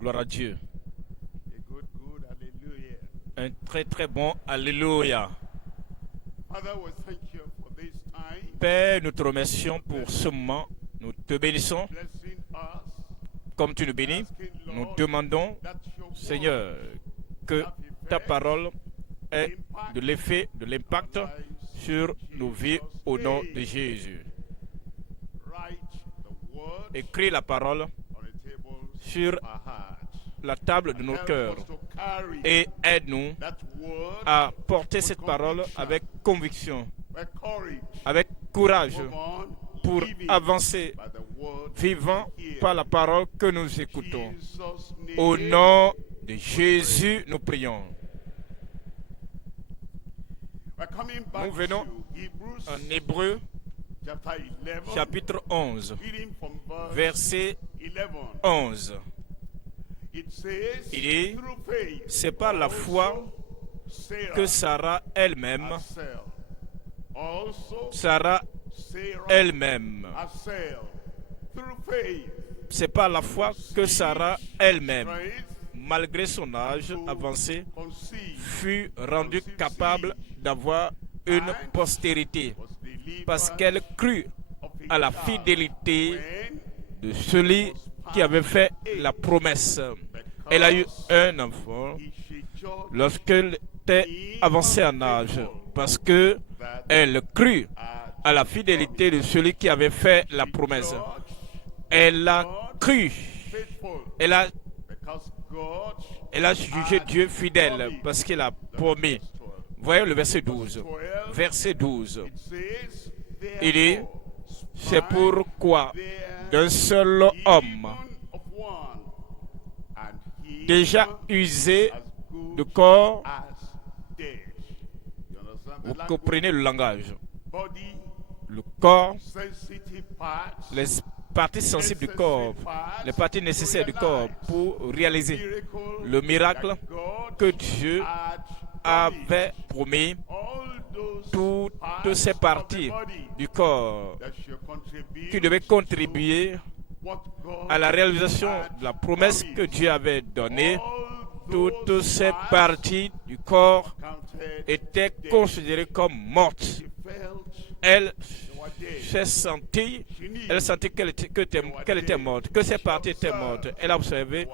Gloire à Dieu. A good, hallelujah. Un très très bon Alléluia. Father, we thank you for this time, Père, nous te remercions pour ce moment. Nous te bénissons blessing us, comme tu nous bénis. asking, Nous Lord, demandons, that your word Seigneur, que ta parole ait de l'effet, de l'impact sur nos vies au nom de Jésus. write the word Écris la parole on the table sur of our hearts. la table de nos Help cœurs us to carry et aide-nous that word à porter cette parole avec conviction, with courage. avec courage Move on, pour living avancer, by the word vivant we hear. par la parole que nous écoutons. Jesus' name, Au nom de Jésus, nous prions. we're coming back Nous venons to Hebrews En Hébreu, chapter 11, chapitre 11, reading from verse verset 11. 11. It says, Il dit, through faith, c'est par la foi Sarah que Sarah elle-même, herself, also Sarah Sarah elle-même, herself, through faith, c'est par la foi que Sarah elle-même, strength malgré son âge avancé, conceived, fut rendue capable d'avoir une postérité, was delivered parce qu'elle crut of à la a child fidélité when de celui qui avait fait la promesse. Elle a eu un enfant she judged lorsqu'elle était avancée en âge, parce que elle crut à la fidélité de celui qui avait fait la promesse. Elle a cru, faithful elle a because God jugé Dieu fidèle parce qu'il a promis. Voyez le verset 12. Verset 12. says, Il dit, therefore, c'est pourquoi there d'un seul homme, of one, and he déjà usé as good de corps, as dead. You understand vous the language? comprenez le langage. Body, Le corps, sensitive parts, les parties sensibles du corps, les parties nécessaires du corps pour réaliser miracle le miracle that God que Dieu had avait promis. all those Toutes ces parties of the body du corps that should contribute qui devaient contribuer what God à la réalisation de la promesse que Dieu avait donnée, toutes ces parties du corps counted étaient considérées comme mortes. felt Elle they were dead. s'est sentie, elle sentit qu'elle était morte, que ses parties étaient mortes. Elle a observé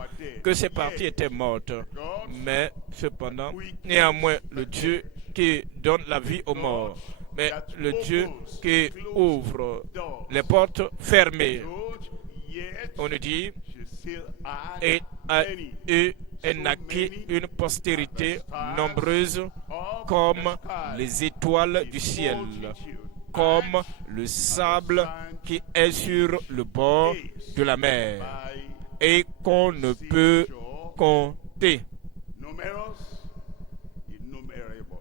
que ses parties étaient mortes. Mais cependant, néanmoins, le Dieu qui donne la vie aux morts, mais le Dieu qui ouvre les portes fermées, Good, yet on nous dit, she still had et a many. eu et naquit une postérité nombreuse comme les étoiles du ciel, comme le sable qui est sur le bord de la mer et qu'on ne peut compter. Numerous, innumerable.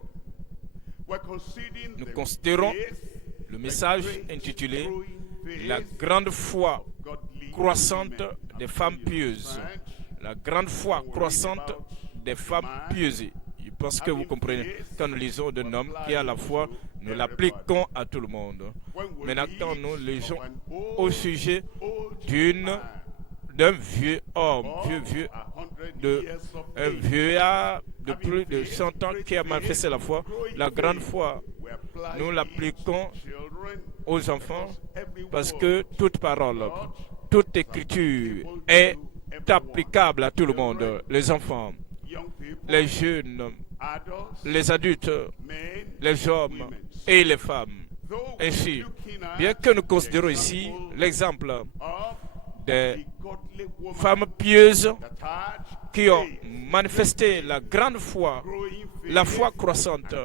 We're considering Nous the considérons faith, le message great intitulé growing faith La grande foi godly croissante women. des femmes pieuses. La grande foi croissante des femmes pieuses. Je pense que vous comprenez. Quand nous lisons d'un homme qui a la foi, nous l'appliquons à tout le monde. Maintenant, quand nous lisons au sujet d'un vieux homme, un vieillard de plus de 100 ans qui a manifesté la foi, la grande foi, nous l'appliquons aux enfants parce que toute parole, toute écriture est applicable à tout le monde, les enfants, les jeunes, les adultes, les hommes et les femmes. Ainsi, bien que nous considérons ici l'exemple des femmes pieuses qui ont manifesté la grande foi, la foi croissante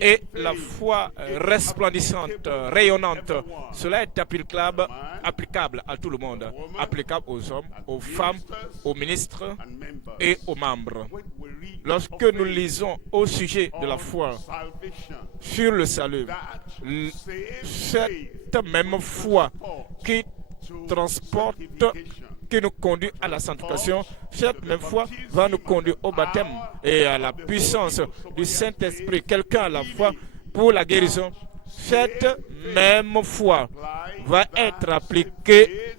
et la foi resplendissante, rayonnante. Cela est applicable à tout le monde, applicable aux hommes, aux femmes, aux ministres et aux membres. Lorsque nous lisons au sujet de la foi sur le salut, cette même foi qui transporte, qui nous conduit à la sanctification, cette même foi va nous conduire au baptême et à la puissance du Saint-Esprit. Quelqu'un a la foi pour la guérison. Cette même foi va être appliquée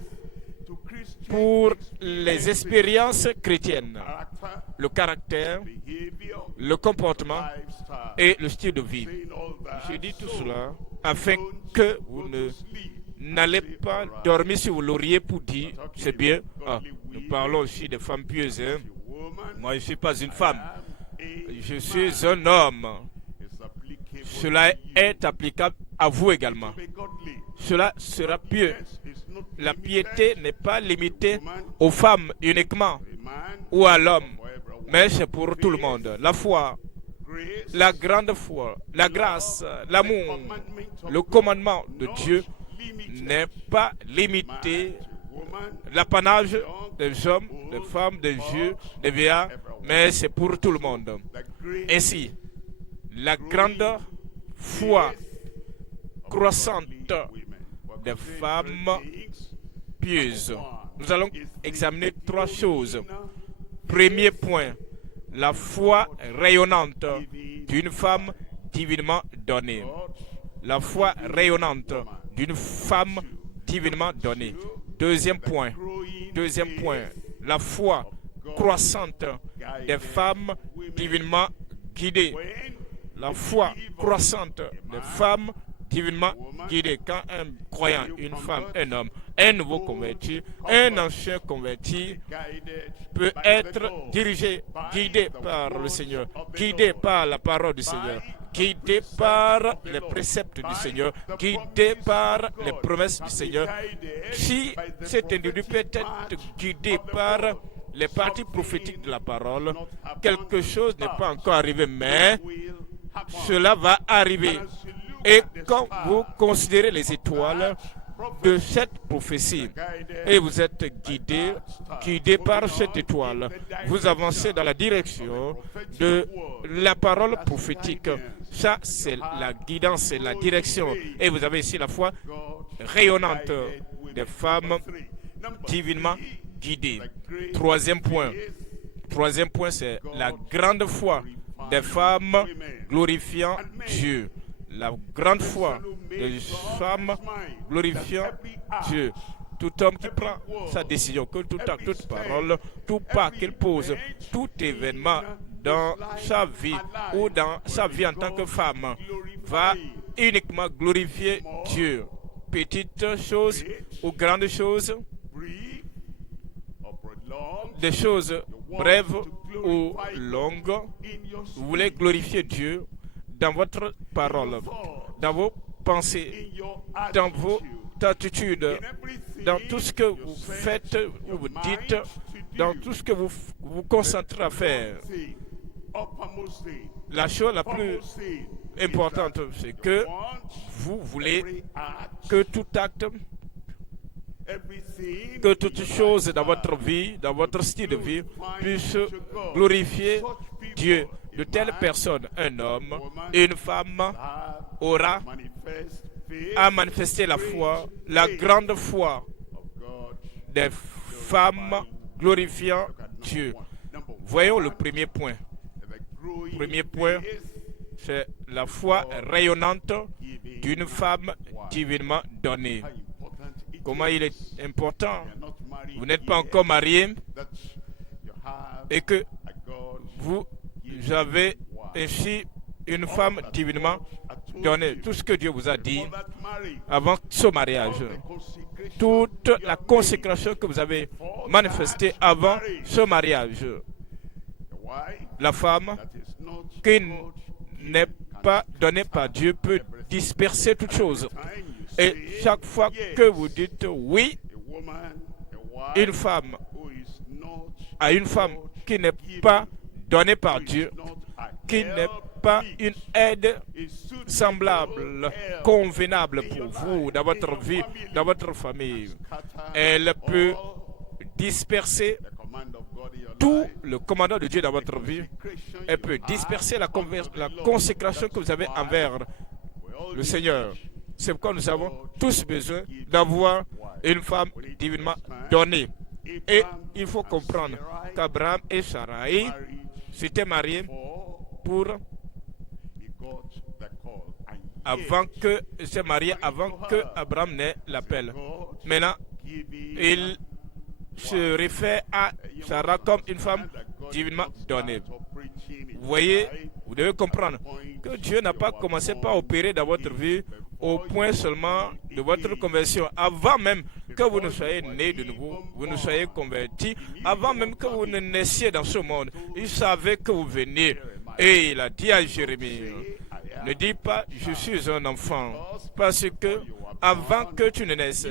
pour les expériences chrétiennes, character, le caractère, behavior, le comportement lifestyle. et le style de vie. Saying all that, J'ai dit tout so cela afin don't que go vous to ne sleep. n'allez pas All right. dormir sur vos lauriers pour dire c'est bien. Ah, Godly nous women, parlons aussi des femmes pieuses. Hein. woman, Moi, je ne suis pas une femme, je man. suis un homme. It's applicable Cela to you. est applicable à vous également. Be godly. Cela sera pieux. Yes, it's not La limited piété n'est pas limitée aux femmes uniquement to a man, ou à l'homme, for everyone. mais c'est pour tout le monde. La foi, Grace, la grande foi, la grâce, l'amour, commandment of le God, commandement de not Dieu limited. n'est pas limité. Woman, L'apanage des hommes, des femmes, des vieux, des vieillards, mais c'est pour tout le monde. the grace, Ainsi, la grande foi croissante des femmes pieuses. Nous allons examiner trois choses. Premier point, la foi rayonnante d'une femme divinement donnée. La foi rayonnante d'une femme divinement donnée. Deuxième point, la foi croissante des femmes divinement guidées. La foi croissante des femmes divinement guidées. Quand un croyant, une femme, un homme, un nouveau converti, un ancien converti peut être dirigé, guidé par le Seigneur, guidé par la parole du Seigneur, guidé par les préceptes du Seigneur, guidé par les promesses du Seigneur. Si cet individu peut être guidé par les parties prophétiques de la parole, quelque chose n'est pas encore arrivé, mais cela va arriver. Et quand vous considérez les étoiles de cette prophétie et vous êtes guidé par cette étoile, vous avancez dans la direction de la parole prophétique. Ça, c'est la guidance, c'est la direction. Et vous avez ici la foi rayonnante des femmes divinement guidées. Troisième point, c'est la grande foi des femmes glorifiant Dieu. La grande foi des femmes glorifiant Dieu. Tout homme qui prend sa décision, que tout acte, toute parole, tout pas qu'il pose, tout événement dans sa vie ou dans sa vie en tant que femme va uniquement glorifier Dieu. Petites choses ou grandes choses, des choses brèves ou longues, vous voulez glorifier Dieu dans votre parole, dans vos pensées, dans vos attitudes, dans tout ce que vous faites ou vous dites, dans tout ce que vous vous concentrez à faire. La chose la plus importante, c'est que vous voulez que tout acte, que toute chose dans votre vie, dans votre style de vie, puisse glorifier Dieu. De telles personnes, un homme et une femme a manifesté la foi, la grande foi des femmes glorifiant Dieu. Voyons le premier point. Premier point, c'est la foi rayonnante d'une femme divinement donnée. Comment il est important, vous n'êtes pas encore marié et que vous avez ainsi une femme divinement donnée. Tout ce que Dieu vous a dit avant ce mariage, toute la consécration que vous avez manifestée avant ce mariage, la femme qui n'est pas donnée par Dieu peut disperser toutes choses. Et chaque fois que vous dites oui, une femme à une femme qui n'est pas donnée par Dieu, qui n'est pas une aide semblable, convenable pour vous, dans votre vie, dans votre famille, elle peut disperser tout le commandement de Dieu dans votre vie. Elle peut disperser la consécration que vous avez envers le Seigneur. C'est pourquoi nous avons tous besoin d'avoir une femme divinement donnée. Et il faut comprendre qu'Abraham et Sarai s'étaient mariés pour avant que Abraham n'ait l'appel. Maintenant, il se réfère à Sarah comme une femme divinement donnée. Vous voyez, vous devez comprendre que Dieu n'a pas commencé par opérer dans votre vie au point seulement de votre conversion. Avant même que vous ne soyez né de nouveau, vous ne soyez converti, avant même que vous ne naissiez dans ce monde, il savait que vous veniez. Et il a dit à Jérémie, ne dis pas je suis un enfant, parce que avant que tu ne naisses,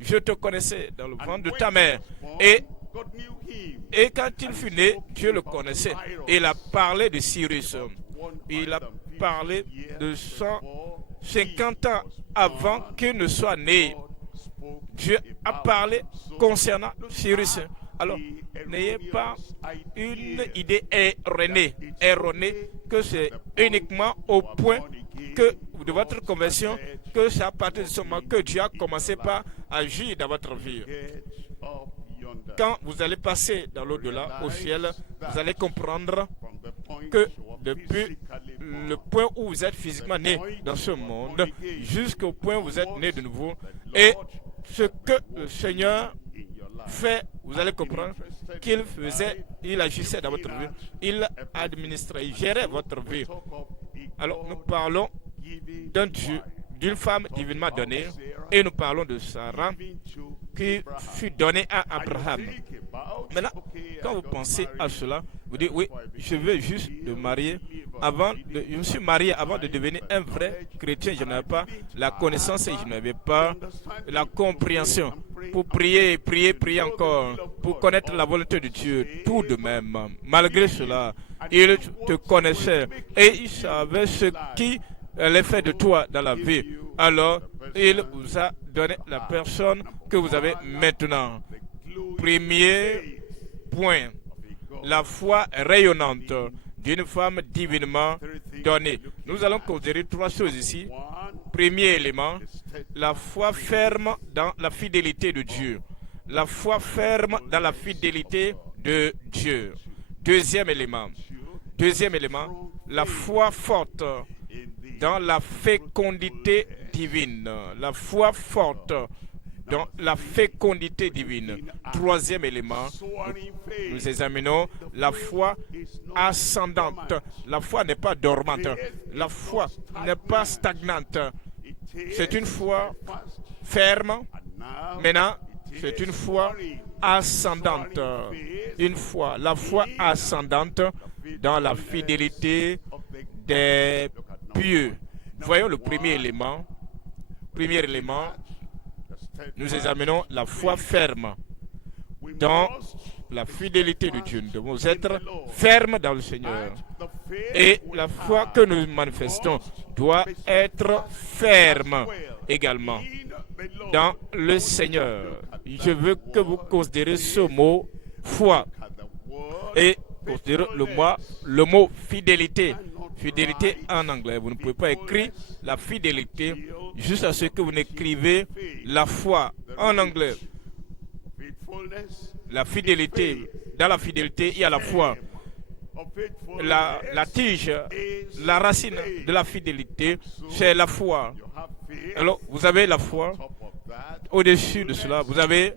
je te connaissais dans le ventre de ta mère. Et quand il fut né, Dieu le connaissait. Il a parlé de Cyrus. Il a parlé de 150 ans avant qu'il ne soit né. Dieu a parlé concernant Cyrus. Alors, n'ayez pas une idée erronée que c'est uniquement au point que de votre conversion que c'est à partir de ce moment que Dieu a commencé par agir dans votre vie. Quand vous allez passer dans l'au-delà, au ciel, vous allez comprendre que depuis le point où vous êtes physiquement né dans ce monde, jusqu'au point où vous êtes né de nouveau, et ce que le Seigneur fait, vous allez comprendre qu'il faisait, il agissait dans votre vie, il administrait, il gérait votre vie. Alors nous parlons d'un Dieu, d'une femme divinement donnée, et nous parlons de Sarah qui fut donnée à Abraham. Maintenant, quand vous pensez à cela, vous dites oui, je veux juste me marier je me suis marié avant de devenir un vrai chrétien. Je n'avais pas la connaissance et je n'avais pas la compréhension pour prier encore, pour connaître la volonté de Dieu. Tout de même, malgré cela, il te connaissait et il savait ce qui allait faire de toi dans la vie. Alors, il vous a donné la personne que vous avez maintenant. Premier point, la foi rayonnante d'une femme divinement donnée. Nous allons considérer trois choses ici. Premier élément, la foi ferme dans la fidélité de Dieu. La foi ferme dans la fidélité de Dieu. Deuxième élément, la foi forte dans la fécondité divine. La foi forte dans la fécondité divine. Troisième élément, nous examinons la foi ascendante. La foi n'est pas dormante. La foi n'est pas stagnante. C'est une foi ferme. Maintenant, c'est une foi ascendante. La foi ascendante dans la fidélité des pieux. Voyons le premier élément. Nous examinons la foi ferme dans la fidélité de Dieu. Nous devons être fermes dans le Seigneur. Et la foi que nous manifestons doit être ferme également dans le Seigneur. Je veux que vous considérez ce mot foi et considérez le mot fidélité. Fidélité en anglais. Vous ne pouvez pas écrire la fidélité juste à ce que vous n'écrivez la foi en anglais. La fidélité, dans la fidélité, il y a la foi. La tige, la racine de la fidélité, c'est la foi. Alors, vous avez la foi. Au-dessus de cela, vous avez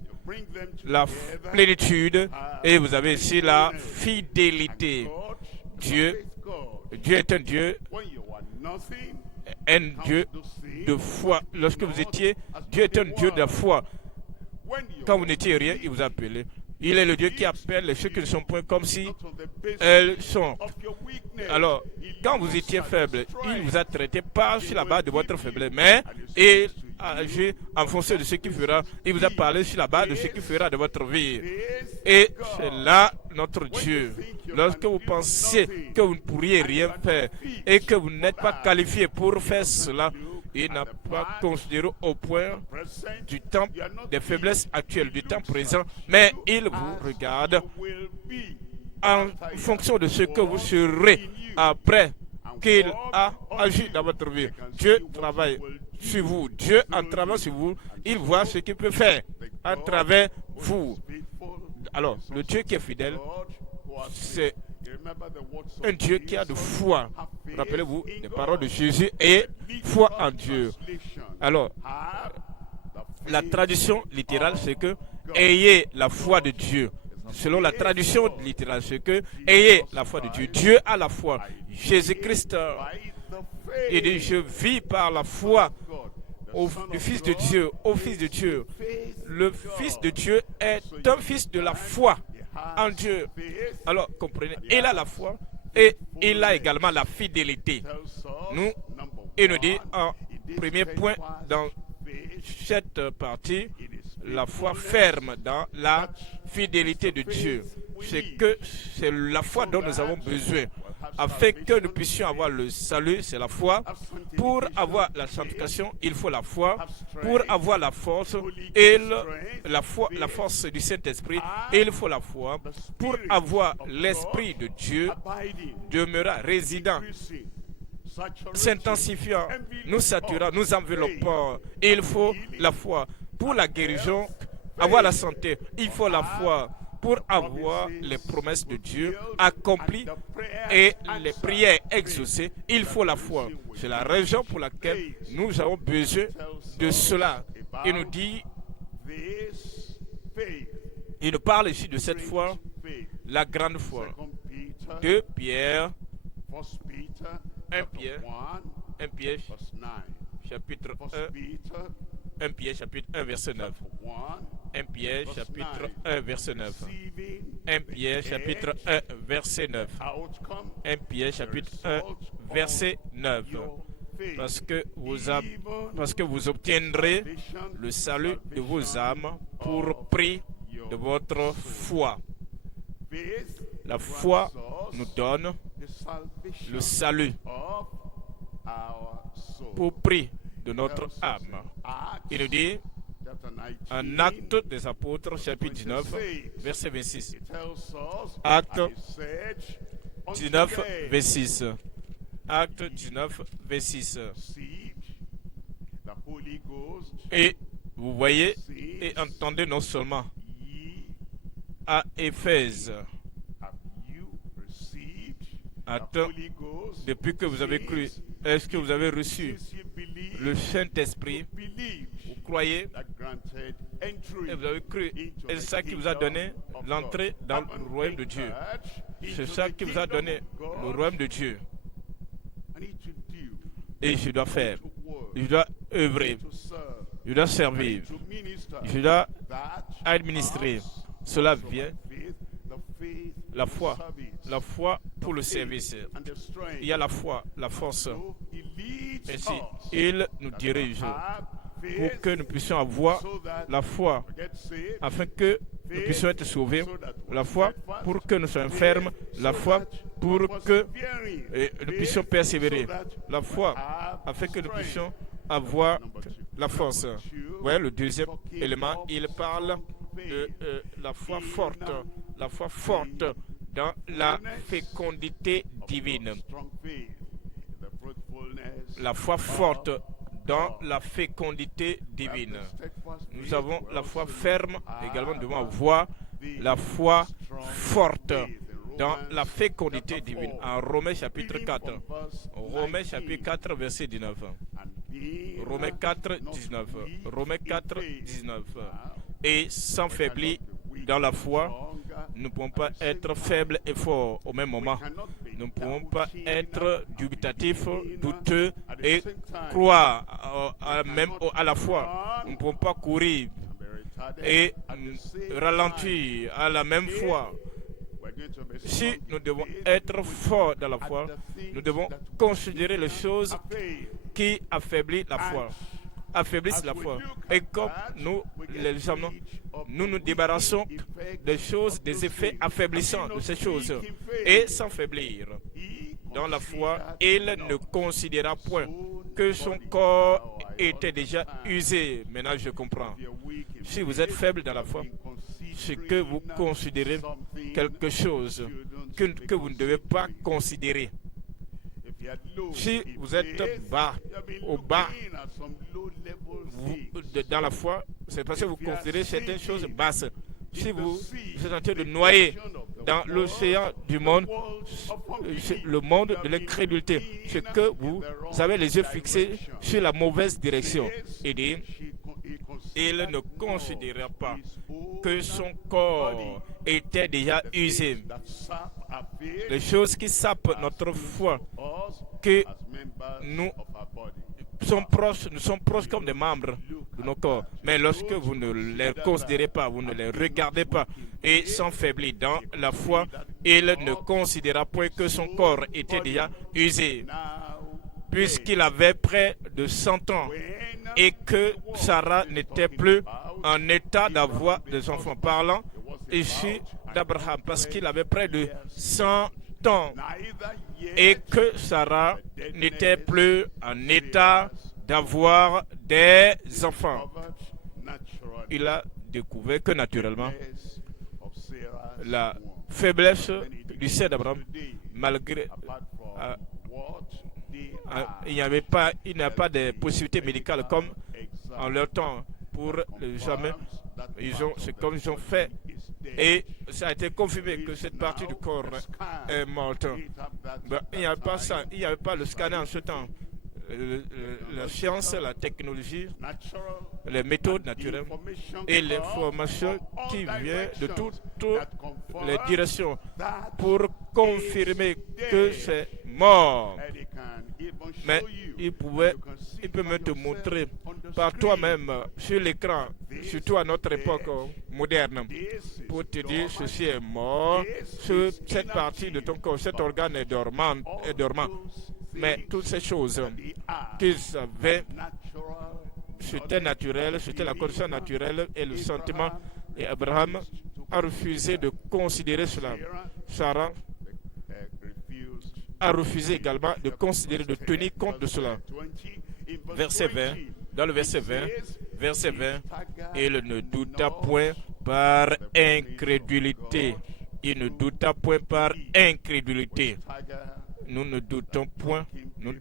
la plénitude et vous avez ici la fidélité. Dieu est un Dieu de foi. Lorsque vous étiez, Dieu est un Dieu de la foi. Quand vous n'étiez rien, il vous appelait. Il est le Dieu qui appelle ceux qui ne sont point comme si elles sont. Alors, quand vous étiez faible, il vous a traité pas sur la base de votre faiblesse, mais il a agi en fonction de ce qu'il fera. Il vous a parlé sur la base de ce qu'il fera de votre vie. Et c'est là notre Dieu. Lorsque vous pensez que vous ne pourriez rien faire et que vous n'êtes pas qualifié pour faire cela, il n'a pas considéré au point du temps des faiblesses actuelles, du temps présent, mais il vous regarde en fonction de ce que vous serez après qu'il a agi dans votre vie. Dieu travaille sur vous. Dieu, en travaillant sur vous, il voit ce qu'il peut faire à travers vous. Alors, le Dieu qui est fidèle, c'est un Dieu qui a de foi. Rappelez-vous les paroles de Jésus et foi en Dieu. Alors, la traduction littérale, c'est que ayez la foi de Dieu. Selon la traduction littérale, c'est que ayez la foi de Dieu. Dieu a la foi. Jésus-Christ, il dit, je vis par la foi du Fils de Dieu, au Fils de Dieu. Le Fils de Dieu est un fils de la foi en Dieu. Alors, comprenez, il a la foi et il a également la fidélité. Il nous dit en premier point dans cette partie, la foi ferme dans la fidélité de Dieu. C'est la foi dont nous avons besoin. Afin que nous puissions avoir le salut, c'est la foi. Pour avoir la sanctification, il faut la foi. Pour avoir la force, la force du Saint-Esprit, il faut la foi. Pour avoir l'Esprit de Dieu, demeurera résident, s'intensifiant, nous saturant, nous enveloppant. Il faut la foi. Pour la guérison, avoir la santé, il faut la foi. Pour avoir les promesses de Dieu accomplies et les prières exaucées, il faut la foi. C'est la raison pour laquelle nous avons besoin de cela. Il nous dit, il nous parle ici de cette foi, la grande foi. 2 Pierre, 1 Pierre, chapitre 1 Pierre, chapitre 1, verset 9. 1 Pierre, chapitre 1, verset 9. 1 Pierre, chapitre 1, verset 9. 1 Pierre, chapitre 1, verset 9. Parce que vous obtiendrez le salut de vos âmes pour prix de votre foi. La foi nous donne le salut pour prix de notre âme. Il nous dit en Actes des Apôtres, chapitre 19, verset 26. Actes 19, 26. Actes 19, 26. Et vous voyez et entendez non seulement à Éphèse. Attends, depuis que vous avez cru, est-ce que vous avez reçu le Saint-Esprit? Vous croyez et vous avez cru. Et c'est ça qui vous a donné l'entrée dans le royaume de Dieu. C'est ça qui vous a donné le royaume de Dieu. Et je dois faire, je dois œuvrer, je dois servir, je dois administrer. Cela vient la foi pour le service. Il y a la foi, la force. Ainsi, il nous dirige pour que nous puissions avoir la foi, afin que nous puissions être sauvés. La foi pour que nous soyons fermes. La foi pour que nous puissions persévérer. La foi afin que nous puissions avoir la force. Voyez le deuxième élément, il parle de la foi forte. La foi forte dans la fécondité divine. La foi forte dans la fécondité divine. Nous avons la foi ferme, également nous devons avoir la foi forte dans la fécondité divine. En Romains chapitre 4. Romains chapitre 4, verset 19. Romains 4, 19. Romains 4, 19. Et sans faiblir dans la foi, nous ne pouvons pas être faibles et forts au même moment. Nous ne pouvons pas être dubitatifs, douteux et croire à la fois. Nous ne pouvons pas courir et ralentir à la même fois. Si nous devons être forts dans la foi, nous devons considérer les choses qui affaiblissent la foi. Affaiblissent la foi. Et comme nous les examinons, nous nous débarrassons des choses, des effets affaiblissants de ces choses. Et sans faiblir dans la foi, il ne considéra point que son corps était déjà usé. Maintenant, je comprends. Si vous êtes faible dans la foi, c'est que vous considérez quelque chose que vous ne devez pas considérer. Si vous êtes bas, au bas, dans la foi, c'est parce que vous considérez certaines choses basses. Si vous êtes en train de noyer dans l'océan du monde, le monde de l'incrédulité, c'est que vous avez les yeux fixés sur la mauvaise direction. il ne considéra pas que son corps était déjà usé. Les choses qui sapent notre foi, que nous sommes proches comme des membres de nos corps. Mais lorsque vous ne les considérez pas, vous ne les regardez pas et s'enfaiblit dans la foi, il ne considéra point que son corps était déjà usé, puisqu'il avait près de 100 ans et que Sarah n'était plus en état d'avoir des enfants. Parlant ici d'Abraham, parce qu'il avait près de 100 ans et que Sarah n'était plus en état d'avoir des enfants. Il a découvert que naturellement, la faiblesse du sein d'Abraham, malgré il n'y a pas de possibilités médicales comme en leur temps pour jamais. C'est comme ils ont fait. Et ça a été confirmé que cette partie du corps est morte. Il n'y avait pas ça, il n'y avait pas le scanner en ce temps. La science, la technologie, les méthodes naturelles et l'information qui vient de toutes les directions pour confirmer que c'est mort. Mais il peut même te montrer par toi-même sur l'écran, surtout à notre époque moderne, pour te dire ceci est mort, cette partie de ton corps, cet organe est dormant. Mais toutes ces choses qu'ils avaient, c'était naturel, c'était la condition naturelle et le sentiment. Et Abraham a refusé de considérer cela. Sarah a refusé également de considérer, de tenir compte de cela. Verset 20, dans le verset 20, il ne douta point par incrédulité. Il ne douta point par incrédulité. Nous ne doutons point, nous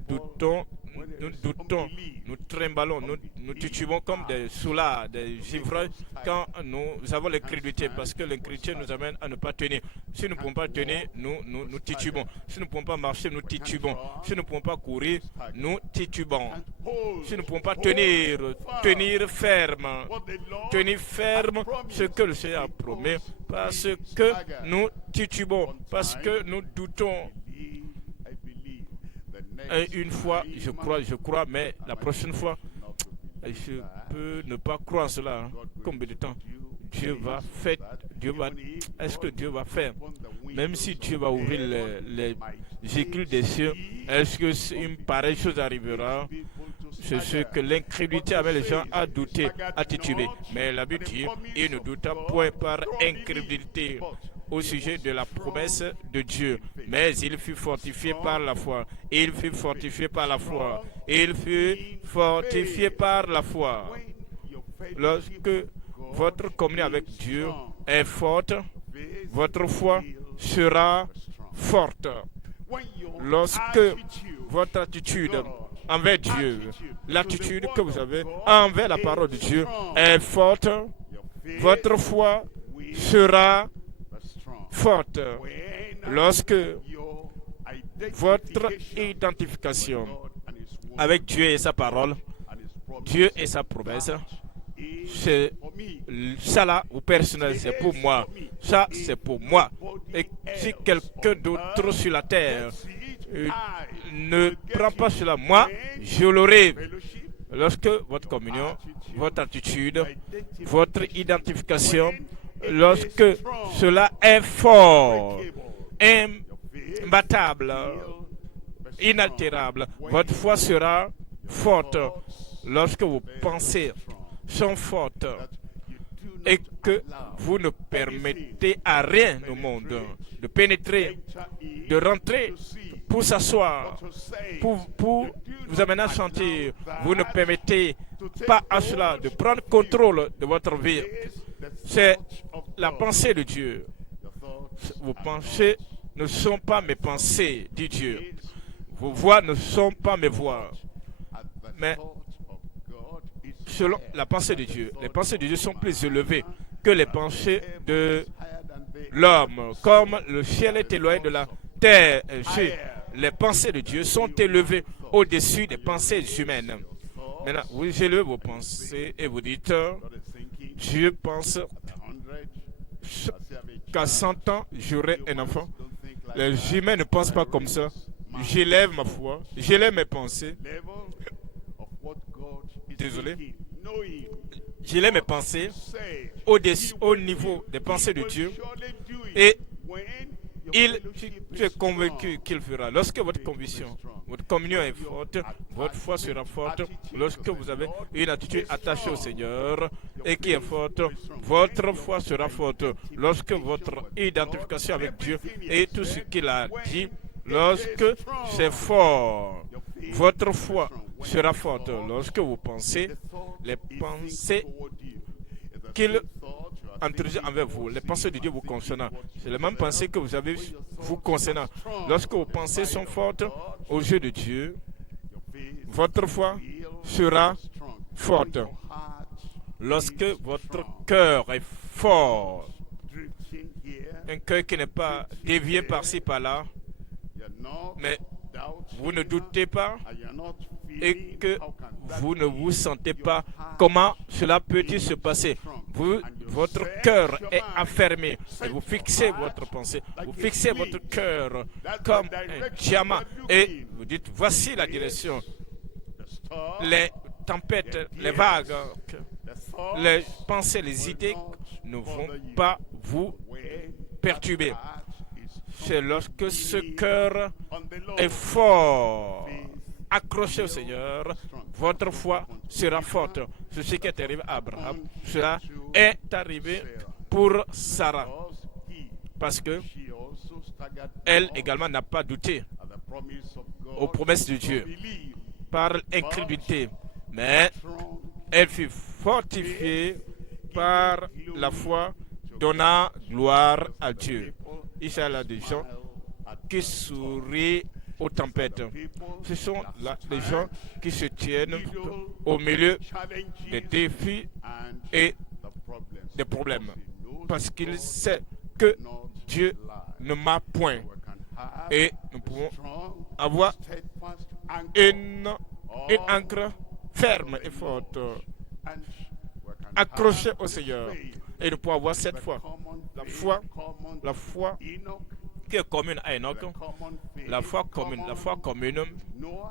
tremblons, nous titubons comme des soulards, des ivrognes quand nous avons l'incrédulité, parce que l'incrédulité nous amène à ne pas tenir. Si nous ne pouvons pas tenir, nous titubons. Si nous ne pouvons pas marcher, nous titubons. Si nous ne pouvons pas courir, nous titubons. Si nous ne pouvons pas tenir ferme ce que le Seigneur a promis, parce que nous titubons, parce que nous doutons. Une fois, je crois, mais la prochaine fois, je peux ne pas croire cela. Combien de temps est-ce que Dieu va faire? Même si Dieu va ouvrir les écluses des cieux, est-ce qu'une pareille chose arrivera? C'est ce que l'incrédulité amène les gens à douter, à tituber. Mais la Bible dit, il ne douta point par incrédulité au sujet de la promesse de Dieu, mais il fut fortifié par la foi. Il fut fortifié par la foi. Il fut fortifié par la foi. Lorsque votre communion avec Dieu est forte, votre foi sera forte. Lorsque votre attitude envers Dieu, l'attitude que vous avez envers la parole de Dieu est forte, votre foi sera forte. Lorsque votre identification avec Dieu et sa parole, Dieu et sa promesse, c'est ça là, ou personnel, c'est pour moi. Ça, c'est pour moi. Et si quelqu'un d'autre sur la terre ne prend pas cela, moi, je l'aurai. Lorsque votre communion, votre attitude, votre identification, lorsque cela est fort, imbattable, inaltérable, votre foi sera forte. Lorsque vos pensées sont fortes et que vous ne permettez à rien au monde de pénétrer, de rentrer pour s'asseoir, pour vous amener à chanter, vous ne permettez pas à cela de prendre contrôle de votre vie. C'est la pensée de Dieu. Vos pensées ne sont pas mes pensées, dit Dieu. Vos voix ne sont pas mes voix. Mais selon la pensée de Dieu, les pensées de Dieu sont plus élevées que les pensées de l'homme. Comme le ciel est éloigné de la terre, les pensées de Dieu sont élevées au-dessus des pensées humaines. Maintenant, vous élevez vos pensées et vous dites, Started thinking je pense at 100, qu'à 100 ans, j'aurai un enfant. don't think like Les that. humains ne pensent pas comme ça. J'élève ma foi, j'élève mes pensées. Level of what God is Désolé. thinking, knowing J'élève mes pensées said au niveau des pensées de Dieu. surely do it Et when your tu fellowship es is convaincu strong. qu'il fera. Lorsque votre conviction, votre communion est forte, votre foi sera forte. Lorsque vous avez une attitude attachée au Seigneur et qui est forte, votre foi sera forte. Lorsque votre identification avec Dieu et tout ce qu'il a dit, lorsque c'est fort, votre foi sera forte. Lorsque vous pensez, les pensées qu'il introduit envers vous, les pensées de Dieu vous concernant, c'est les mêmes pensées que vous avez vous concernant. Lorsque vos pensées sont fortes aux yeux de Dieu, votre foi sera forte. Lorsque votre cœur est fort, un cœur qui n'est pas dévié par-ci par-là, mais vous ne doutez pas et que vous ne vous sentez pas, comment cela peut-il se passer? Votre cœur est affermé et vous fixez votre pensée, vous fixez votre cœur comme un diamant et vous dites, voici la direction. Les tempêtes, les vagues, les pensées, les idées ne vont pas vous perturber. C'est lorsque ce cœur est fort, accroché au Seigneur, votre foi sera forte. C'est ce qui est arrivé à Abraham. Cela est arrivé pour Sarah. Parce que elle également n'a pas douté aux promesses de Dieu par incrédulité. Mais elle fut fortifiée par la foi, donnant gloire à Dieu. Il y a des gens qui sourient aux tempêtes. Ce sont là des gens qui se tiennent au milieu des défis et des problèmes. Parce qu'ils savent que Dieu ne m'a point. Et nous pouvons avoir une ancre ferme et forte, accrochée au Seigneur. Et nous pouvons avoir cette foi. La foi qui est commune à Enoch, la foi commune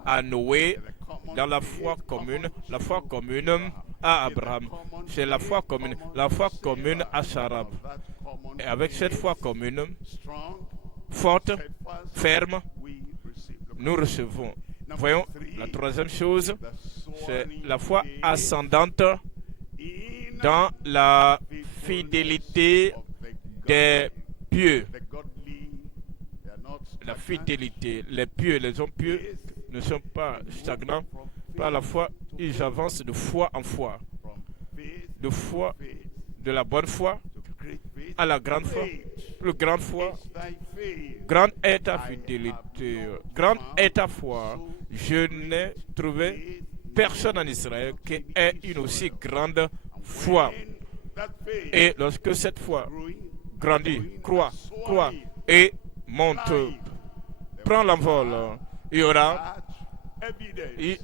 à Noé, dans la foi commune à Abraham. C'est la foi commune à Sarah. Et avec cette foi commune, forte, ferme, nous recevons. Voyons, la troisième chose, c'est la foi ascendante dans la fidélité des pieux. La fidélité, les pieux, les hommes pieux ne sont pas stagnants. Par la foi, ils avancent de foi en foi. De foi, de la bonne foi à la grande foi. Plus grande foi, grande est ta fidélité, grande est ta foi. Je n'ai trouvé personne en Israël qui ait une aussi grande foi. Et lorsque cette foi grandit, croît et monte, prend l'envol, il y aura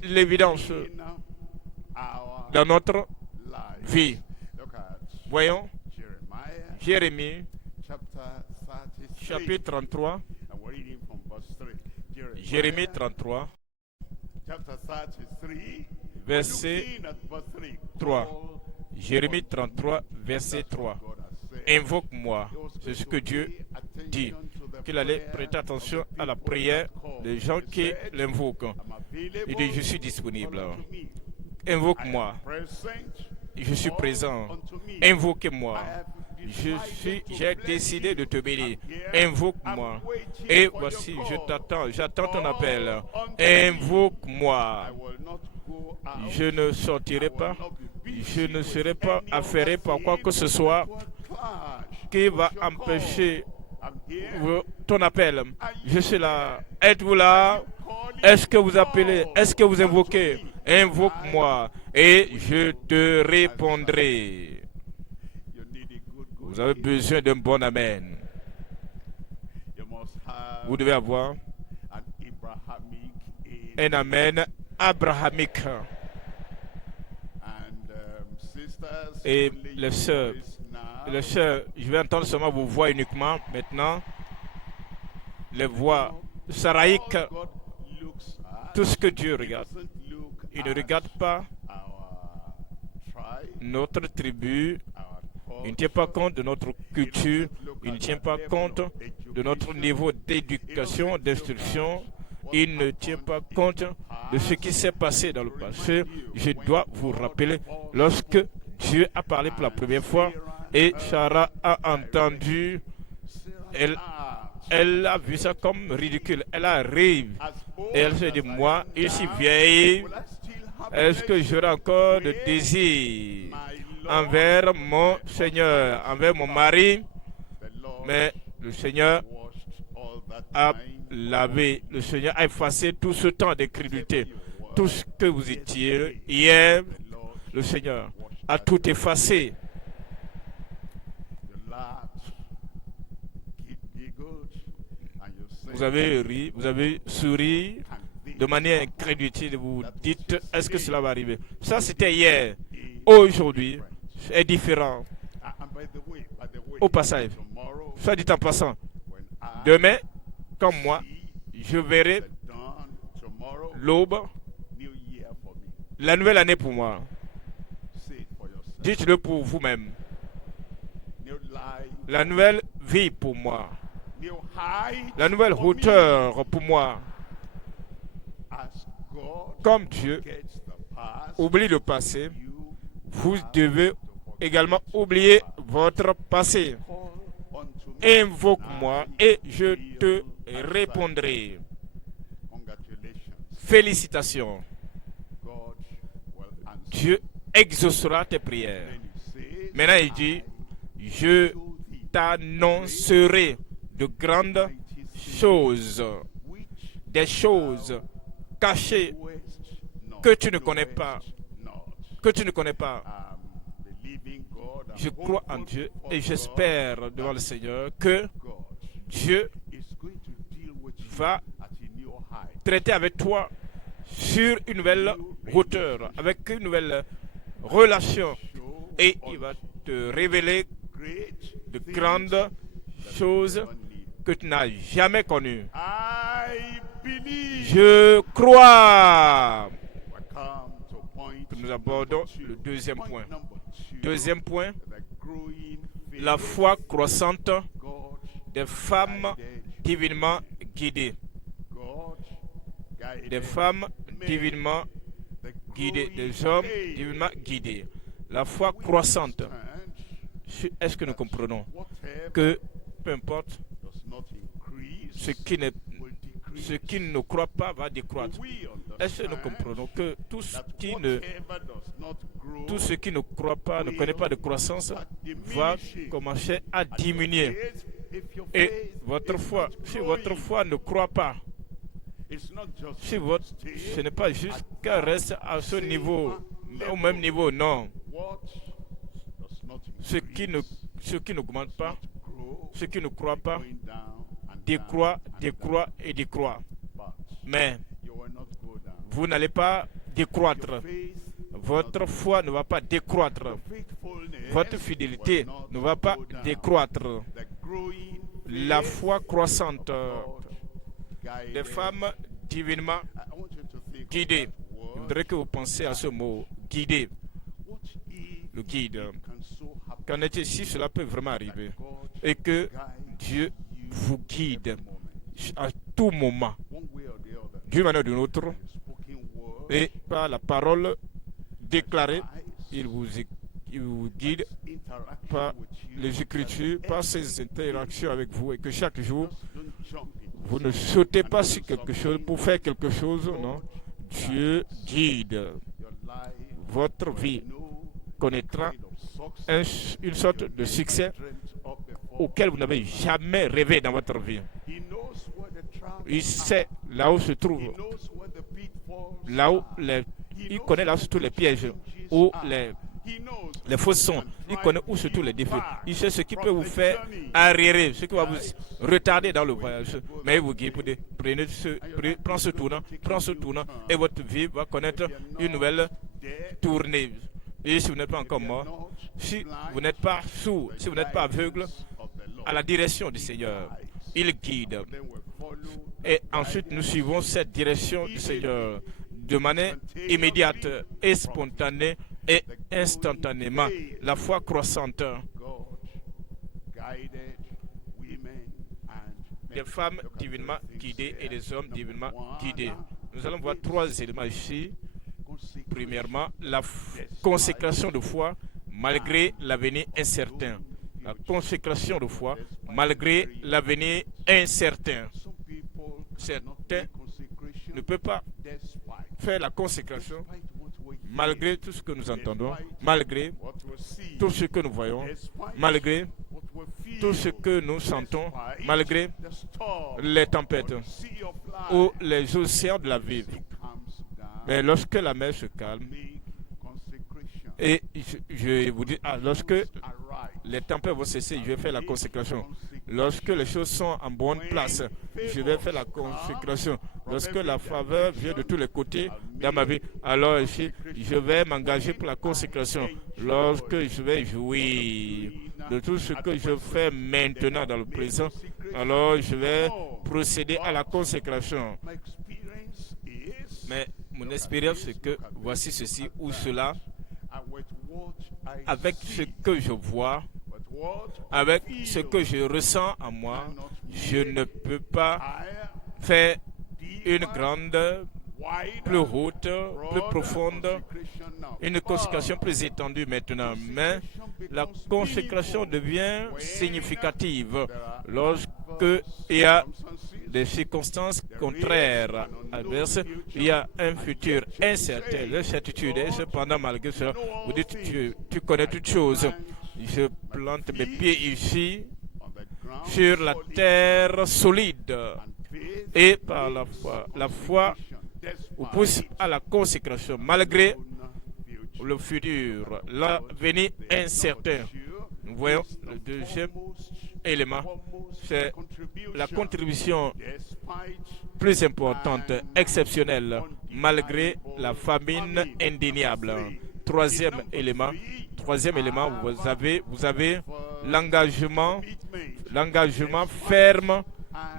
l'évidence dans notre vie. Voyons, Jérémie, chapitre 33. Jérémie 33, verset 3. Jérémie 33, verset 3. Invoque-moi. C'est ce que Dieu dit. Qu'il allait prêter attention à la prière des gens qui l'invoquent. Il dit, je suis disponible. Invoque-moi. Je suis présent. Invoquez-moi. J'ai décidé de te bénir. Invoque-moi. Et voici, je t'attends. J'attends ton appel. Invoque-moi. Je ne sortirai pas. Je ne serai pas affairé par quoi que ce soit qui va empêcher ton appel. Je suis là. Êtes-vous là? Est-ce que vous appelez? Est-ce que vous invoquez? Invoque-moi et je te répondrai. Vous avez besoin d'un bon amen. Vous devez avoir un amen abrahamique. Et les sœurs, je vais entendre seulement vos voix uniquement maintenant. Les voix saraïques, tout ce que Dieu regarde. Il ne regarde pas notre tribu, il ne tient pas compte de notre culture, il ne tient pas compte de notre niveau d'éducation, d'instruction, il ne tient pas compte de ce qui s'est passé dans le passé. Je dois vous rappeler, lorsque Dieu a parlé pour la première fois et Sarah a entendu, elle a vu ça comme ridicule. Elle arrive et elle se dit, moi, ici vieille, est-ce que j'aurai encore de désir envers mon Seigneur, envers mon mari? Mais le Seigneur a lavé, le Seigneur a effacé tout ce temps d'incrédulité. Tout ce que vous étiez hier, le Seigneur a tout effacé. Vous avez ri, vous avez souri de manière incrédule. Vous dites, est-ce que cela va arriver? Ça, c'était hier. Aujourd'hui, c'est différent. Au passage, soit dit en passant, demain, comme moi, je verrai l'aube, la nouvelle année pour moi. Dites-le pour vous-même. La nouvelle vie pour moi. La nouvelle hauteur pour moi. Comme Dieu oublie le passé, vous devez également oublier votre passé. Invoque-moi et je te répondrai. Félicitations. Dieu exaucera tes prières. Maintenant, il dit, je t'annoncerai de grandes choses, des choses cachées que tu ne connais pas, Je crois en Dieu et j'espère devant le Seigneur que Dieu va traiter avec toi sur une nouvelle hauteur, avec une nouvelle relation, et il va te révéler de grandes choses que tu n'as jamais connues. Je crois que nous abordons le deuxième point. Deuxième point, la foi croissante des femmes divinement guidées. Des femmes divinement guidées, des hommes divinement guidés. La foi croissante. Est-ce que nous comprenons que peu importe ce qui ne croit pas va décroître? Est-ce que nous comprenons que tout ce qui ne croit pas, ne connaît pas de croissance, va commencer à diminuer? Et votre foi, si votre foi ne croit pas, ce n'est pas juste qu'elle reste à ce niveau, au même niveau, non. Ce qui n'augmente pas, ce qui ne croit pas, décroît et décroît. Mais vous n'allez pas décroître. Votre foi ne va pas décroître. Votre fidélité ne va pas décroître. La foi croissante des femmes divinement guidées. Je voudrais que vous pensiez à ce mot, guider. Le guide. Qu'en est-il si cela peut vraiment arriver? Et que Dieu vous guide à tout moment, d'une manière ou d'une autre, et par la parole déclarée, il vous guide par les Écritures, par ses interactions avec vous, et que chaque jour, vous ne sautez pas sur quelque chose pour faire quelque chose, non. Dieu guide. Votre vie connaîtra une sorte de succès auquel vous n'avez jamais rêvé dans votre vie. Il sait là où se trouve, il connaît là où se trouvent les pièges, où les fausses sont. Il connaît où se trouvent les défis. Il sait ce qui peut vous faire arriérer, ce qui va vous retarder dans le voyage. Mais il vous guide pour dire, prends ce tournant, et votre vie va connaître une nouvelle tournée. Et si vous n'êtes pas encore mort, si vous n'êtes pas sourd, si vous n'êtes pas aveugle à la direction du Seigneur, il guide. Et ensuite, nous suivons cette direction du Seigneur de manière immédiate et spontanée et instantanément. La foi croissante des femmes divinement guidées et des hommes divinement guidés. Nous allons voir trois éléments ici. Premièrement, la consécration de foi malgré l'avenir incertain. La consécration de foi malgré l'avenir incertain. Certains ne peuvent pas faire la consécration malgré tout ce que nous entendons, malgré tout ce que nous voyons, malgré tout ce que nous sentons, malgré les tempêtes ou les océans de la vie. Mais lorsque la mer se calme, et je vous dis, lorsque les tempêtes vont cesser, je vais faire la consécration. Lorsque les choses sont en bonne place, je vais faire la consécration. Lorsque la faveur vient de tous les côtés dans ma vie, alors ici, je vais m'engager pour la consécration. Lorsque je vais jouir de tout ce que je fais maintenant dans le présent, alors je vais procéder à la consécration. Mais mon expérience, c'est que voici ceci ou cela, avec ce que je vois, avec ce que je ressens en moi, je ne peux pas faire une grande, plus haute, plus profonde, une consécration plus étendue maintenant. Mais la consécration devient significative lorsque il y a des circonstances contraires, adverses, il y a un futur incertain, l'incertitude. Et cependant, malgré cela, vous dites, tu connais toutes choses. Je plante mes pieds ici, sur la terre solide. Et par la foi vous pousse à la consécration, malgré le futur, l'avenir incertain. Nous voyons le deuxième élément, c'est la contribution plus importante, exceptionnelle, malgré la famine indéniable. Troisième élément, vous avez l'engagement ferme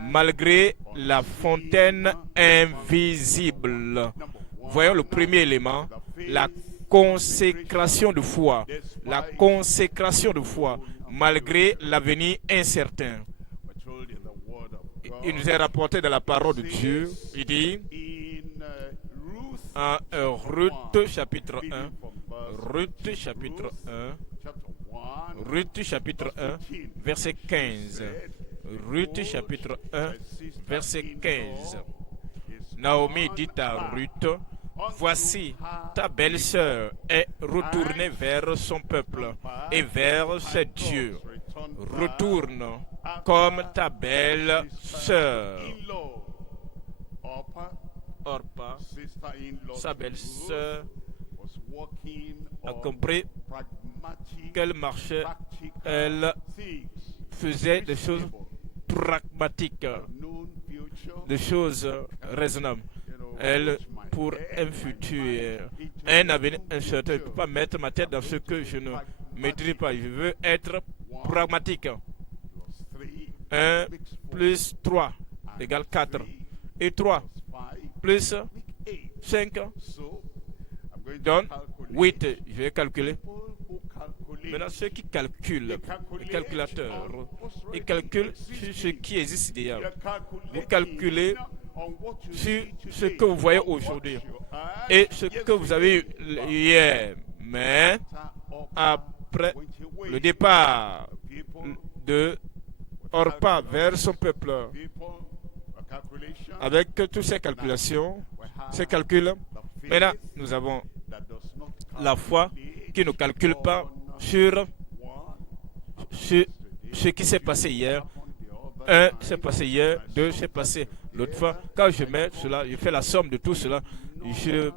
malgré la fontaine invisible. Voyons le premier élément, la consécration de foi. La consécration de foi malgré l'avenir incertain. Il nous est rapporté dans la parole de Dieu, il dit en Ruth chapitre 1, Ruth chapitre 1, verset 15. Ruth chapitre 1, verset 15. Naomi dit à Ruth, voici, ta belle-sœur est retournée vers son peuple et vers ses dieux. Retourne comme ta belle-sœur. Orpa, sa belle-sœur, a compris qu'elle marchait, elle faisait des choses pragmatiques, des choses raisonnables. Elle, pour un futur, un avenir incertain, je ne peux pas mettre ma tête dans ce que je ne maîtrise pas. Je veux être pragmatique. 1 plus 3 égale 4. Et 3 plus 5 donne 8. Je vais calculer. Maintenant, ceux qui calculent, les calculateurs, ils calculent sur ce qui existe déjà. Vous calculez sur ce que vous voyez aujourd'hui et ce que vous avez eu hier. Mais après le départ de Orpa vers son peuple, avec toutes ces calculations, ces calculs, maintenant nous avons la foi qui ne calcule pas sur ce qui s'est passé hier. 1 s'est passé hier, 2 s'est passé l'autre fois. Quand je mets cela, je fais la somme de tout cela, je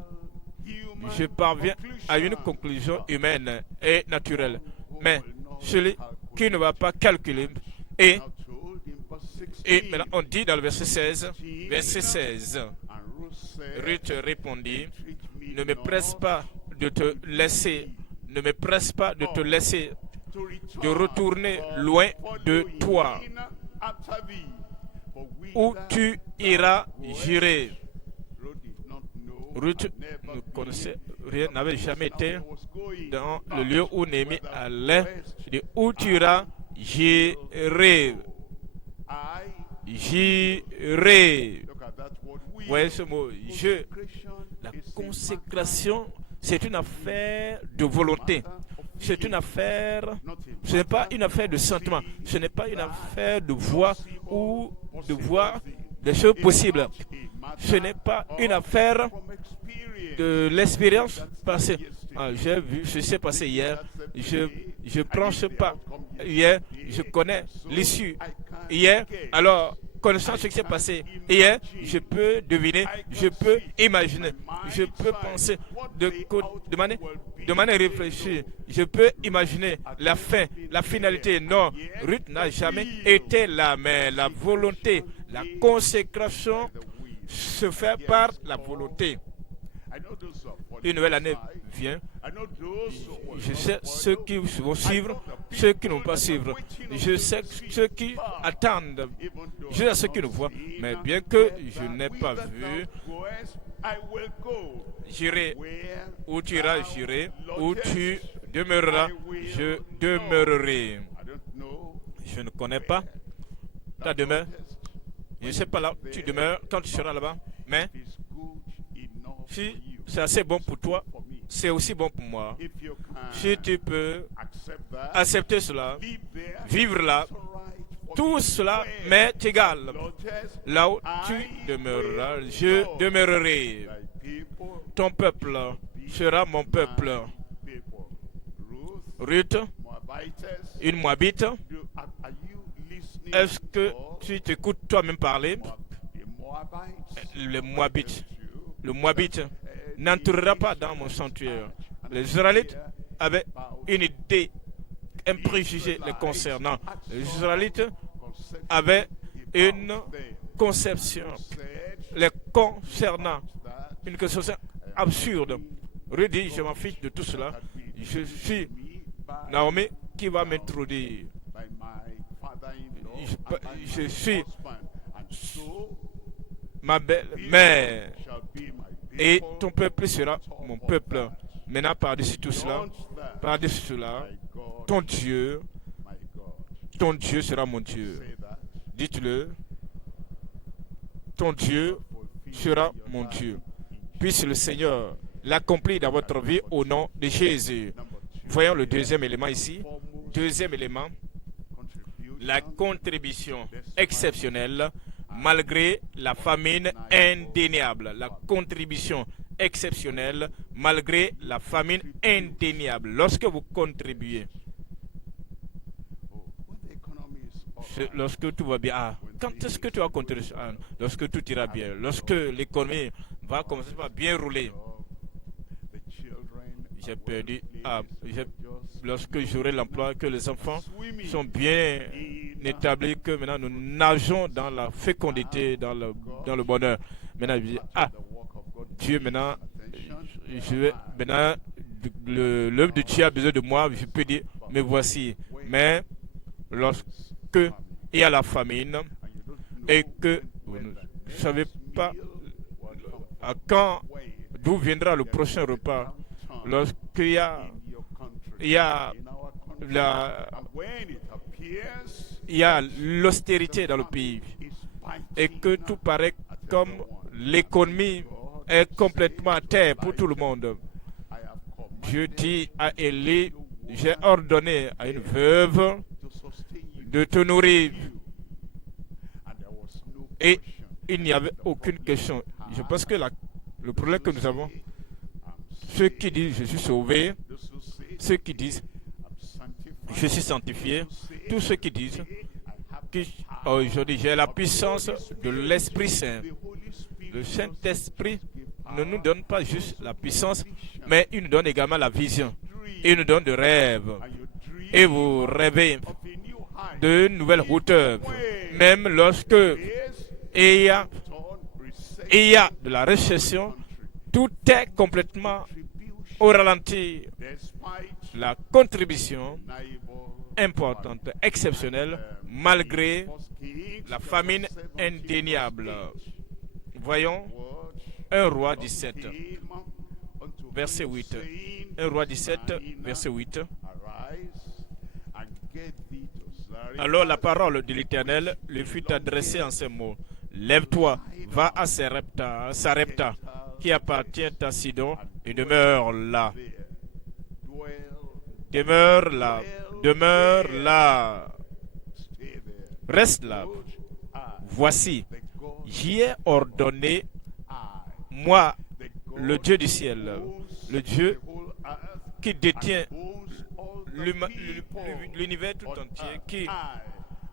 parviens à une conclusion humaine et naturelle. Mais celui qui ne va pas calculer, et maintenant on dit dans le verset 16, Ruth répondit, ne me presse pas de te laisser ne me presse pas de te laisser, to return de retourner loin de toi. following after thee. For we Où that tu iras, j'irai. Ruth did not know, Ruth had never ne been connaissait rien, n'avait jamais été was going, dans but le lieu où Néhémie whether allait. west, Il dit, où tu iras, j'irai. I J'irai. look at that word. We Voyez ce mot, je. consecration La is a consécration, c'est une affaire de volonté. C'est une affaire, ce n'est pas une affaire de sentiment. Ce n'est pas une affaire de voix ou de voir des choses possibles. Ce n'est pas une affaire from experience. de l'expérience passée. Ah, j'ai vu ce qui s'est passé hier. Je prêche pas hier. Je connais l'issue hier. Alors, connaissant ce qui s'est passé hier, je peux deviner, je peux imaginer, je peux penser de manière réfléchie. Je peux imaginer la fin, la finalité. Non, Ruth n'a jamais été là, mais la volonté, la consécration se fait par la volonté. Une nouvelle année vient. Je sais ceux qui vont suivre, ceux qui ne vont pas suivre. Je sais ceux qui attendent. Je sais ceux qui nous voient. Mais bien que je n'ai pas vu, j'irai. Où tu iras, j'irai. Où tu demeureras, je demeurerai. Je ne connais pas ta demeure. Je ne sais pas là où tu demeures quand tu seras là-bas. Mais si c'est assez bon pour toi, c'est aussi bon pour moi. Si tu peux accepter cela, vivre là, tout cela m'est égal. Là où tu demeureras, je demeurerai. Ton peuple sera mon peuple. Ruth, une Moabite, est-ce que tu t'écoutes toi-même parler? Le Moabite n'entrera pas dans mon sanctuaire. Les Israélites avaient une idée, un préjugé les concernant. Les Israélites avaient une conception les concernant, une conception absurde. Ruth dit, je m'en fiche de tout cela. Je suis Naomi qui va m'introduire. Je suis ma belle-mère et ton peuple sera mon peuple. Maintenant, par-dessus tout cela, ton Dieu sera mon Dieu. Dites-le, ton Dieu sera mon Dieu. Puisse le Seigneur l'accomplir dans votre vie au nom de Jésus. Voyons le deuxième élément ici. Deuxième élément, la contribution exceptionnelle malgré la famine indéniable. La contribution exceptionnelle malgré la famine indéniable. Lorsque vous contribuez, lorsque tout va bien, quand est-ce que tu vas contribuer? Lorsque tout ira bien, lorsque l'économie va commencer à bien rouler. J'ai perdu, lorsque j'aurai l'emploi, que les enfants sont bien établis, que maintenant nous nageons dans la fécondité, dans le bonheur. Maintenant, je dis, Dieu, maintenant, l'œuvre de Dieu a besoin de moi, je peux dire, me voici. Mais lorsque il y a la famine et que vous ne savez pas d'où viendra le prochain repas, lorsqu'il y a l'austérité dans le pays et que tout paraît comme l'économie est complètement à terre pour tout le monde. Dieu dit à Élie, j'ai ordonné à une veuve de te nourrir. Et il n'y avait aucune question. Je pense que le problème que nous avons, ceux qui disent je suis sauvé, ceux qui disent je suis sanctifié, tous ceux qui disent qu'aujourd'hui j'ai la puissance de l'Esprit Saint. Le Saint-Esprit ne nous donne pas juste la puissance, mais il nous donne également la vision. Il nous donne des rêves. Et vous rêvez de nouvelles hauteurs. Même lorsque il y a de la récession, tout est complètement au ralenti despite la contribution undeniable importante, exceptionnelle, malgré First Kings la chapter famine 17 indéniable. verse 8. Voyons Word 1 roi 17, came unto verset him, 8. saying, 1 roi 17, Nine, verset 8. Arise and get thee to Zarephath, Alors la parole de l'Éternel lui fut adressée en ces mots. Lève-toi, va à Sarepta, qui appartient à Sidon, et demeure là. there. Dwell, Demeure là. Demeure là. stay there. Reste là. I, Voici, the God, j'y ai ordonné, I, moi, the God le Dieu du ciel, owns le Dieu the whole earth, qui détient owns all the people l'univers tout on entier, earth. qui I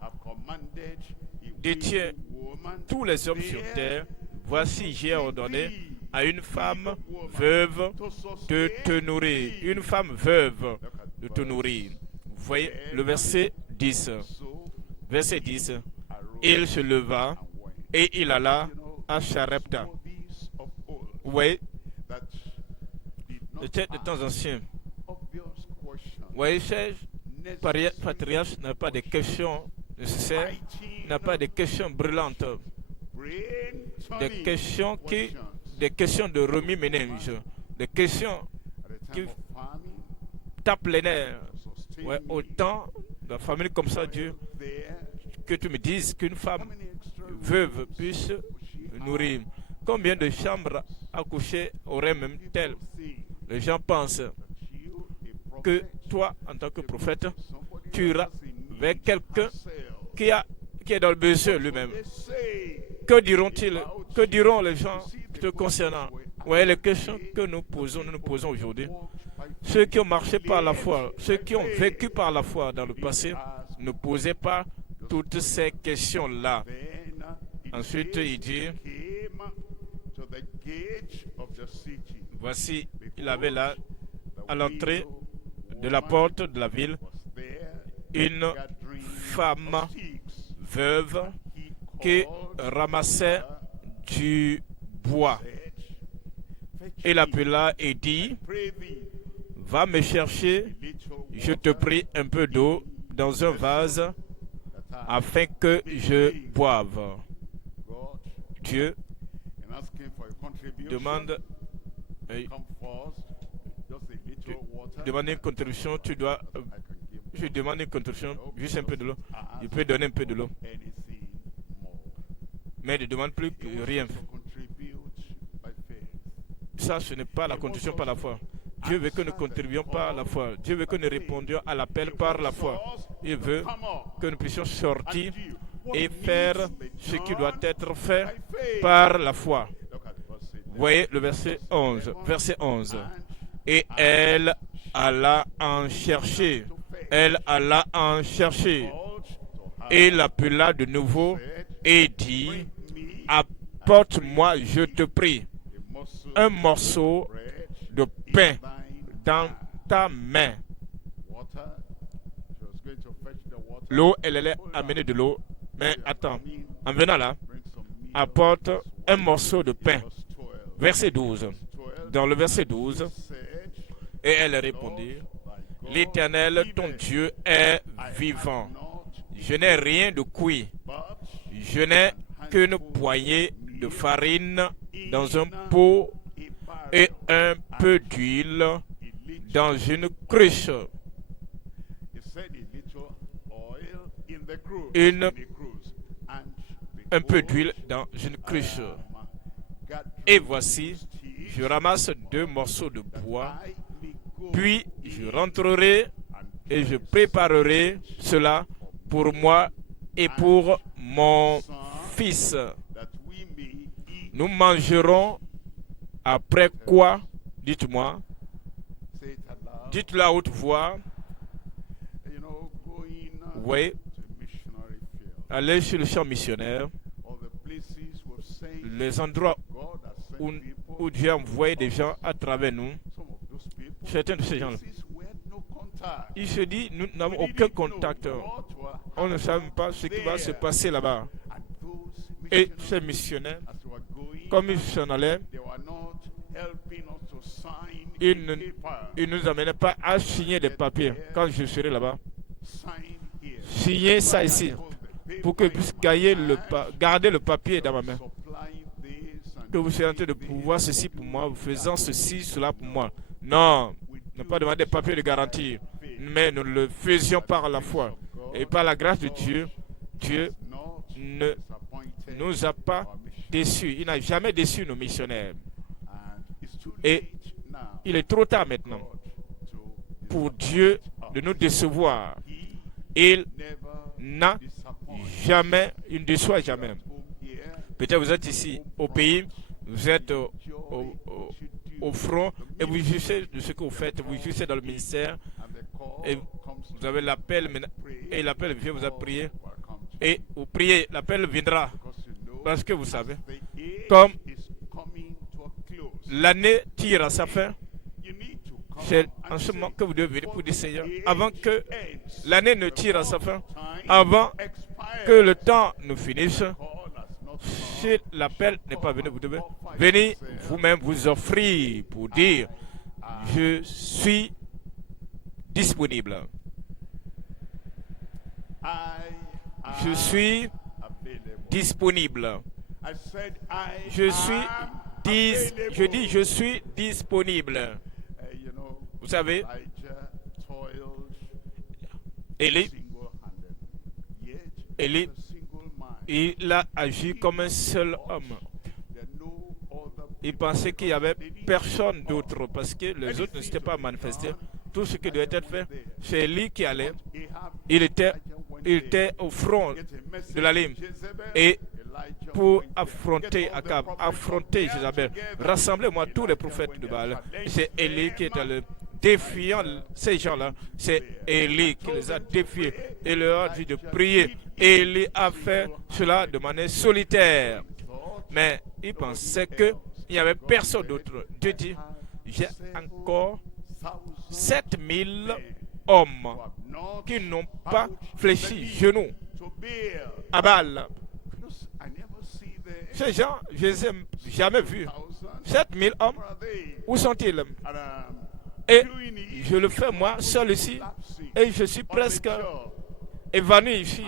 have commanded a détient widow woman tous les hommes sur there terre. Voici, j'ai ordonné thee, à une femme widow woman, veuve to de sustain te nourrir. thee. Une femme veuve Look at de te verse nourrir. Vous voyez le verset 10. So Verset 10. arose Il se leva and went. et il alla You know, à Sarepta. for these of old Vous voyez, that did not peut-être de temps ask anciens. obvious questions, Vous voyez, ces necessary patriarches n'ont pas de questions nécessaires, n'ont pas de questions brûlantes, brain-turning questions. des questions de remis-ménage, des questions At the qui time of famine, tapent les nerfs. sustain Ouais, me. autant de la famille comme ça, Dieu, There, que tu me dises qu'une how femme many extra veuve rooms puisse would she have? nourrir. Combien de chambres à coucher aurait même telle? People think Les gens pensent that you, a que prophet, toi, en tant que prophète, somebody tu iras else in need vers quelqu'un herself. qui est dans le besoin lui-même. They say Que diront-ils? Que diront les gens te concernant? Voyez les questions que nous nous posons aujourd'hui. Ceux qui ont marché par la foi, ceux qui ont vécu par la foi dans le passé, ne posaient pas toutes ces questions-là. Then Ensuite, il dit, came to the gate of the city. voici, il avait là, The à l'entrée widow de la woman porte de la ville, was there une gathering femme of sticks. veuve He qui called ramassait her, du bois. said, "Fetch Et me, l'appela et dit, pray thee, va me chercher, a little je te water prie, un peu d'eau dans un vase that I afin que je boive. God, Dieu in asking for a contribution, demande, come first, just a little water. demande une contribution, tu dois, I can give je demande une contribution, juste un peu de l'eau. Je peux donner un peu de l'eau, anything more. mais ne demande plus que He wants rien. us to contribute by faith. Ça, ce n'est pas la contribution par la foi. Dieu veut que nous contribuions par la foi. Dieu veut que nous répondions à l'appel par la foi. Il veut que nous puissions sortir et faire ce qui doit être fait par la foi. Look at verse 8. Voyez le verset 11. Verset 11. Et elle alla en chercher. Elle alla en chercher. Called to her, Et l'appela de nouveau et dit, bring me apporte-moi, je te prie, a morsel un of morceau bread de pain thine dans hand. ta main. Water. She was going to fetch the water. L'eau, elle allait amener de l'eau. Mais attends, en venant là, Bring some meal. apporte un morceau de pain. Verse 12. Verset 12. 12 Dans le verset 12, said, et elle répondit, l'Éternel, ton Dieu, est vivant. Je n'ai rien de cuit. but Je n'ai qu'une poignée de farine dans un pot et un peu d'huile dans une cruche. he said a little oil in the cruise. Une- in the cruise. And Un peu behold, d'huile dans une cruche. gathering Et voici, sticks je ramasse 2 morceaux de bois, I may go puis je rentrerai and et je préparerai cela pour moi et pour mon fils. that we may eat. Nous mangerons après quoi, dites-moi, Say it aloud. dites-le à haute voix, You know, going oui, to missionary field. aller sur le champ missionnaire, All the places we've sent, les endroits God has sent où, people. où Dieu a envoyé des gens à travers nous. Some of those people. Certains de ces gens-là. Places we had no contact. Il se dit, nous n'avons We aucun didn't know contact. what were On ne sait même pas ce qui va se passer là-bas. And those Et missionaries, ces missionnaires, as they were going, comme ils s'en allaient, they were not il nous amenait pas à signer des papiers. Quand je serai là-bas, signez ça ici, pour que je puisse garder le papier dans ma main. Que vous soyez en train de pouvoir ceci pour moi, vous faisant ceci, cela pour moi. Non, ne pas demander de papier de garantie, mais nous le faisions par la foi. Et par la grâce de Dieu, Dieu ne nous a pas déçus. Il n'a jamais déçu nos missionnaires. Et il est trop tard maintenant pour Dieu de nous décevoir. Il n'a jamais, il ne déçoit jamais. Peut-être vous êtes ici au pays, vous êtes au front et vous jugez de ce que vous faites, vous jugez dans le ministère et vous avez l'appel et l'appel vient vous a prié et vous priez, l'appel viendra parce que vous savez, comme l'année tire à sa fin, c'est en ce moment que vous devez venir pour dire Seigneur, avant que l'année ne tire à sa fin, avant que le temps ne finisse. Si l'appel n'est pas venu, vous devez venir vous-même vous offrir pour dire je suis disponible. Je suis disponible. Je suis disponible. Vous savez, Élie, il a agi comme un seul homme. Il pensait qu'il n'y avait personne d'autre parce que les autres ne s'étaient pas manifestés. Tout ce qui devait être fait, c'est lui qui allait. Il était au front de la ligne. Et pour affronter Akab, affronter Jézabel, rassemblez-moi tous les prophètes de Baal. C'est Élie qui est le défiant ces gens-là. C'est Élie qui les a défiés et leur a dit de prier. Élie a fait cela de manière solitaire. Mais il pensait qu'il n'y avait personne d'autre. Dieu dit, j'ai encore 7000 hommes qui n'ont pas fléchi genoux à Baal. Ces gens, je ne les ai jamais vus. 7000 hommes, où sont-ils? Et je le fais moi seul ici. Et je suis presque évanoui ici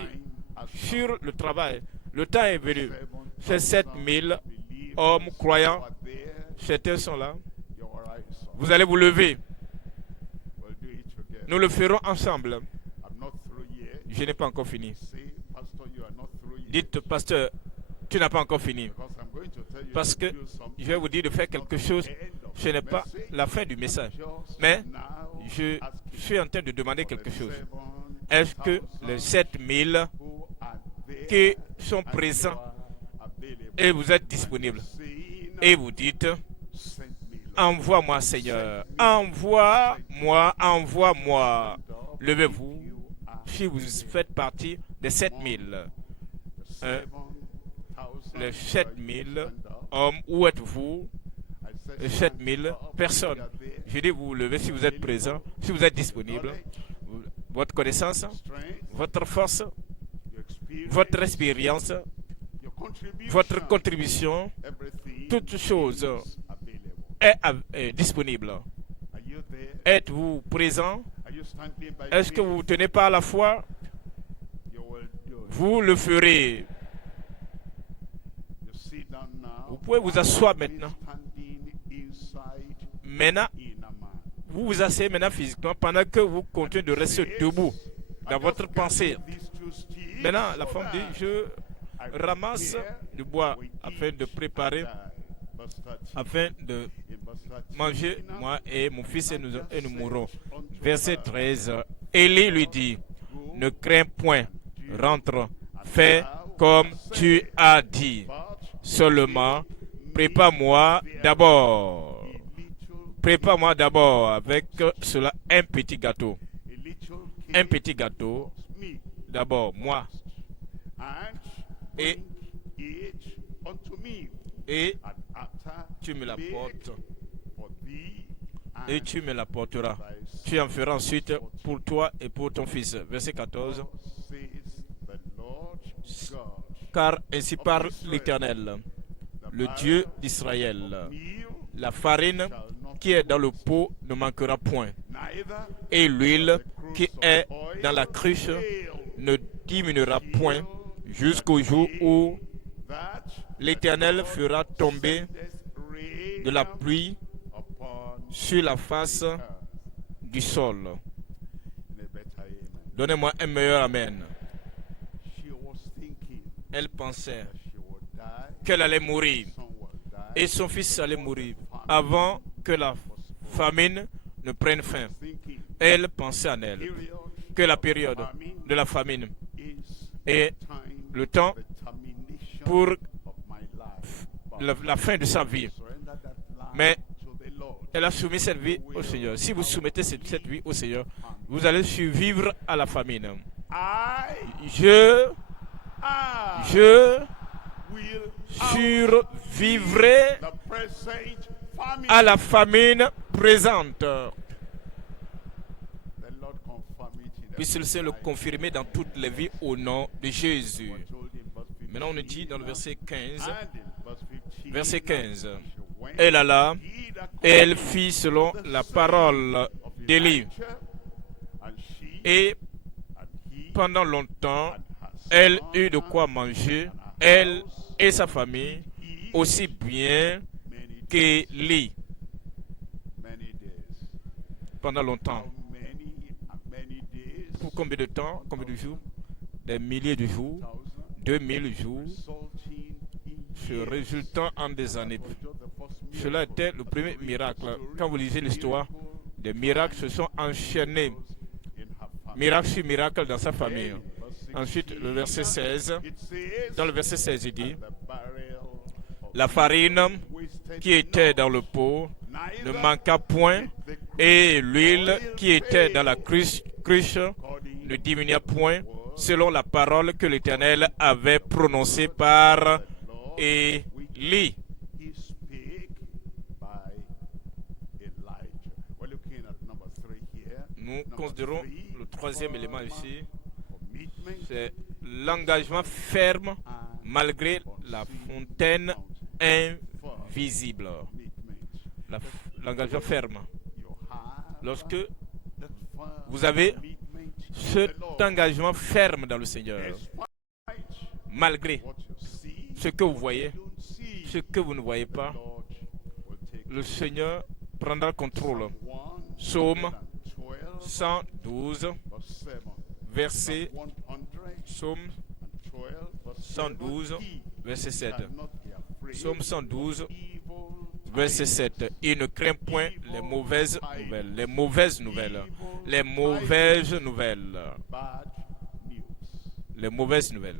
sur le travail. Le temps est venu. Ces 7000 hommes croyants, certains sont là. Vous allez vous lever. Nous le ferons ensemble. Je n'ai pas encore fini. Dites, pasteur, tu n'as pas encore fini. Parce que je vais vous dire de faire quelque chose. Ce n'est pas la fin du message. Mais je suis en train de demander quelque chose. Est-ce que les 7000 qui sont présents et vous êtes disponibles et vous dites, envoie-moi Seigneur, envoie-moi, envoie-moi. Levez-vous si vous faites partie des 7000. Les 7000 hommes, où êtes-vous? Les 7000 personnes. Je dis vous levez si vous êtes présent, si vous êtes disponible. Votre connaissance, votre force, votre expérience, votre contribution, toute chose est disponible. Êtes-vous présent? Est-ce que vous vous tenez par la foi? Vous le ferez. Vous pouvez vous asseoir maintenant. Maintenant, vous vous asseyez maintenant physiquement pendant que vous continuez de rester debout dans votre pensée. Maintenant, la femme dit, je ramasse du bois afin de préparer, afin de manger, moi et mon fils, et nous mourrons. Verset 13, Élie lui dit, ne crains point, rentre, fais comme tu as dit. Seulement, prépare-moi d'abord avec cela un petit gâteau. Un petit gâteau, d'abord moi. Et tu me l'apportes. Et tu me l'apporteras. Tu en feras ensuite pour toi et pour ton fils. Verset 14. Car ainsi parle l'Éternel, le Dieu d'Israël. La farine qui est dans le pot ne manquera point, et l'huile qui est dans la cruche ne diminuera point jusqu'au jour où l'Éternel fera tomber de la pluie sur la face du sol. Donnez-moi un meilleur amen. Elle pensait qu'elle allait mourir et son fils allait mourir avant que la famine ne prenne fin. Elle pensait en elle que la période de la famine est le temps pour la fin de sa vie. Mais elle a soumis cette vie au Seigneur. Si vous soumettez cette vie au Seigneur, vous allez survivre à la famine. Je survivrai à la famine présente. Puisse-le Seigneur le confirmer dans toutes les vies au nom de Jésus. Maintenant, on nous dit dans le verset 15, elle alla et elle fit selon la parole d'Élie. Et pendant longtemps, elle eut de quoi manger, elle et sa famille, aussi bien qu'Élie. Pendant longtemps. Pour combien de temps? Combien de jours? Des milliers de jours, 2000 jours, se résultant en des années. Cela était le premier miracle. Quand vous lisez l'histoire, des miracles se sont enchaînés. Miracle sur miracle dans sa famille. Ensuite, le verset 16. Dans le verset 16, il dit, la farine qui était dans le pot ne manqua point, et l'huile qui était dans la cruche ne diminua point, selon la parole que l'Éternel avait prononcée par Élie. Nous considérons le troisième élément ici, c'est l'engagement ferme malgré la fontaine invisible. L'engagement ferme. Lorsque vous avez cet engagement ferme dans le Seigneur, malgré ce que vous voyez, ce que vous ne voyez pas, le Seigneur prendra le contrôle. Psaume 112, verset 7. Psaume 112, verset 7. Il ne craint point les mauvaises nouvelles. Les mauvaises nouvelles. Les mauvaises nouvelles. Les mauvaises nouvelles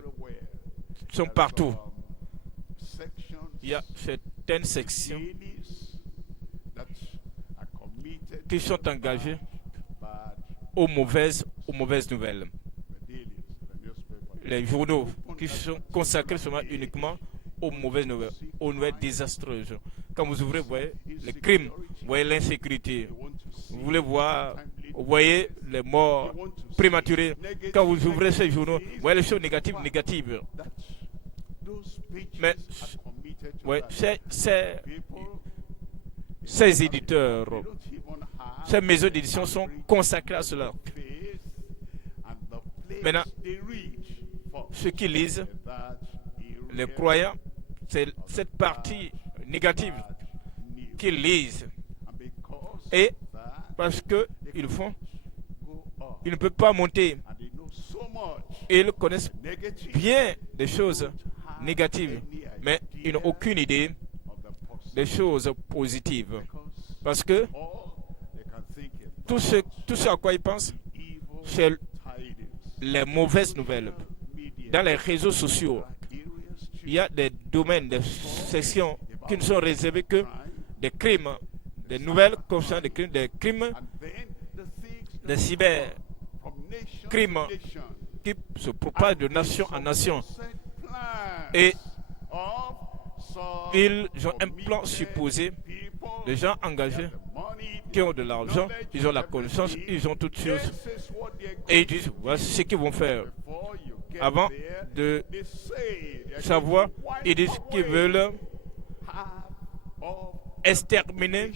sont partout. Il y a certaines sections qui sont engagées aux mauvaises nouvelles. Les journaux qui sont consacrés seulement uniquement aux mauvaises nouvelles, aux nouvelles désastreuses. Quand vous ouvrez, vous voyez les crimes, vous voyez l'insécurité, vous voyez les morts prématurées. Quand vous ouvrez ces journaux, vous voyez les choses négatives. Mais ouais, ces éditeurs, ces maisons d'édition sont consacrées à cela. Maintenant, ceux qui lisent, les croyants, c'est cette partie négative qu'ils lisent. Et parce qu'ils ils ne peuvent pas monter. Ils connaissent bien des choses négatives, mais ils n'ont aucune idée des choses positives. Parce que tout ce à quoi ils pensent, c'est les mauvaises nouvelles. Dans les réseaux sociaux, il y a des domaines, des sections qui ne sont réservées que des crimes, des nouvelles concernant des crimes, des cybercrimes qui se propagent de nation en nation. Et ils ont un plan supposé, des gens engagés qui ont de l'argent, ils ont la connaissance, ils ont toutes choses. Et ils disent, voici ce qu'ils vont faire. Avant de savoir, ils disent qu'ils veulent exterminer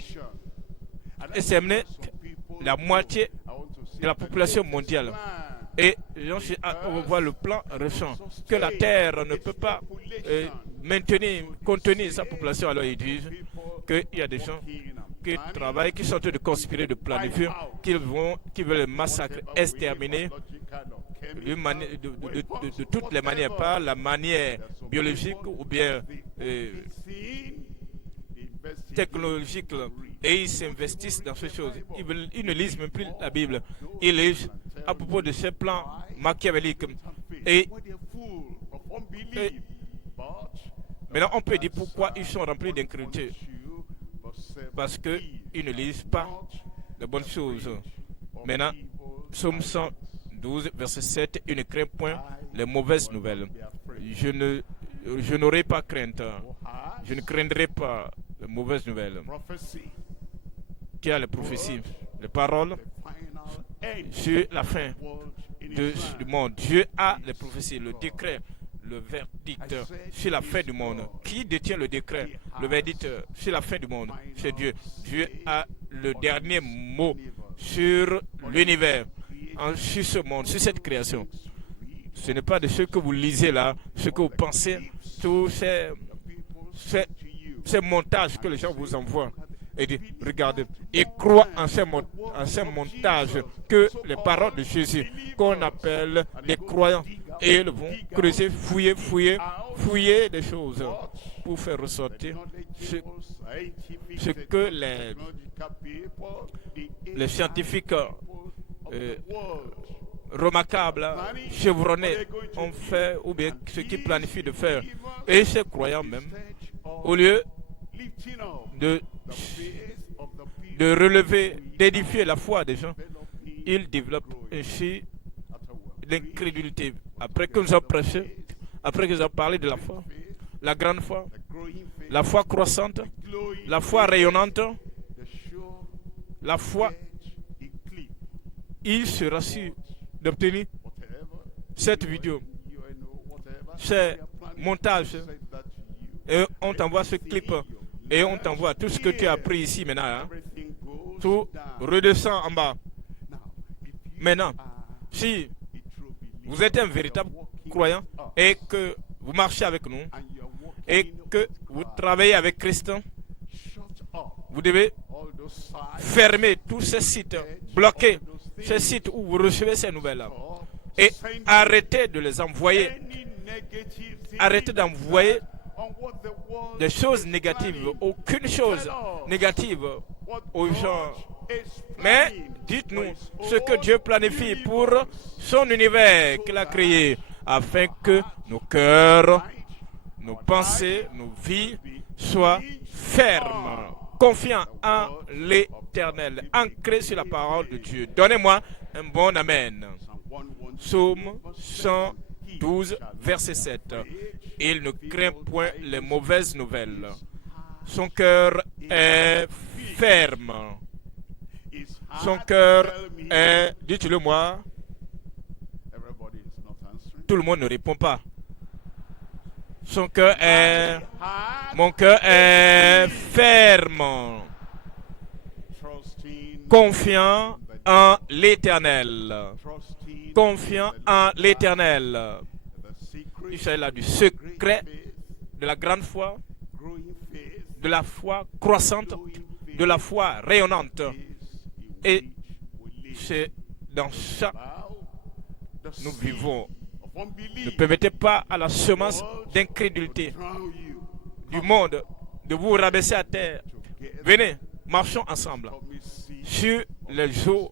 la moitié de la population mondiale. Et on voit le plan récent que la Terre ne peut pas contenir sa population. Alors ils disent qu'il y a des gens qui travaillent, qui sont en train de conspirer, de planifier, qui veulent massacrer, exterminer de toutes les manières, pas la manière biologique ou bien technologique. Et ils s'investissent dans ces choses. Ils ne lisent même plus la Bible. Ils lisent à propos de ces plans machiavéliques. Et maintenant, on peut dire pourquoi ils sont remplis d'incrédulité. Parce qu'ils ne lisent pas les bonnes choses. Maintenant, Psaume 112, verset 7, il ne craint point les mauvaises nouvelles. Je n'aurai pas crainte. Je ne craindrai pas les mauvaises nouvelles. Qui a les prophéties, les paroles sur la fin du monde. Dieu a les prophéties, le décret, le verdict sur la fin du monde. Qui détient le décret, le verdict sur la fin du monde? C'est Dieu. Dieu a le dernier mot sur l'univers, sur ce monde, sur cette création. Ce n'est pas de ce que vous lisez là, ce que vous pensez, tous ces montages que les gens vous envoient. Et dit, regardez, ils croient en ces montages que les paroles de Jésus, qu'on appelle des croyants, et ils vont creuser, fouiller des choses pour faire ressortir ce que les scientifiques remarquables, chevronnés ont fait, ou bien ce qu'ils planifient de faire. Et ces croyants même, au lieu de relever, d'édifier la foi des gens, ils développent ainsi l'incrédulité. Après que nous avons prêché, après que nous avons parlé de la foi, la grande foi, la foi croissante, la foi rayonnante, la foi, il sera sûr d'obtenir cette vidéo, ces montages, et on t'envoie ce clip. Et on t'envoie tout ce que tu as appris ici maintenant. Hein. Tout redescend en bas. Maintenant, si vous êtes un véritable croyant et que vous marchez avec nous et que vous travaillez avec Christ, vous devez fermer tous ces sites, bloquer ces sites où vous recevez ces nouvelles-là et arrêtez de les envoyer. Arrêtez d'envoyer des choses négatives, aucune chose négative aux gens. Mais dites-nous ce que Dieu planifie pour son univers qu'il a créé, afin que nos cœurs, nos pensées, nos vies soient fermes, confiants en l'Éternel, ancrés sur la parole de Dieu. Donnez-moi un bon Amen. Psaume 112, verset 7. Il ne craint point les mauvaises nouvelles. Son cœur est ferme. Son cœur est, dites-le moi, tout le monde ne répond pas. Son cœur est, mon cœur est ferme, confiant en l'Éternel. Confiant en l'Éternel. Il s'agit là du secret de la grande foi, de la foi croissante, de la foi rayonnante. Et c'est dans ça que nous vivons. Ne permettez pas à la semence d'incrédulité du monde de vous rabaisser à terre. Venez, marchons ensemble sur les eaux,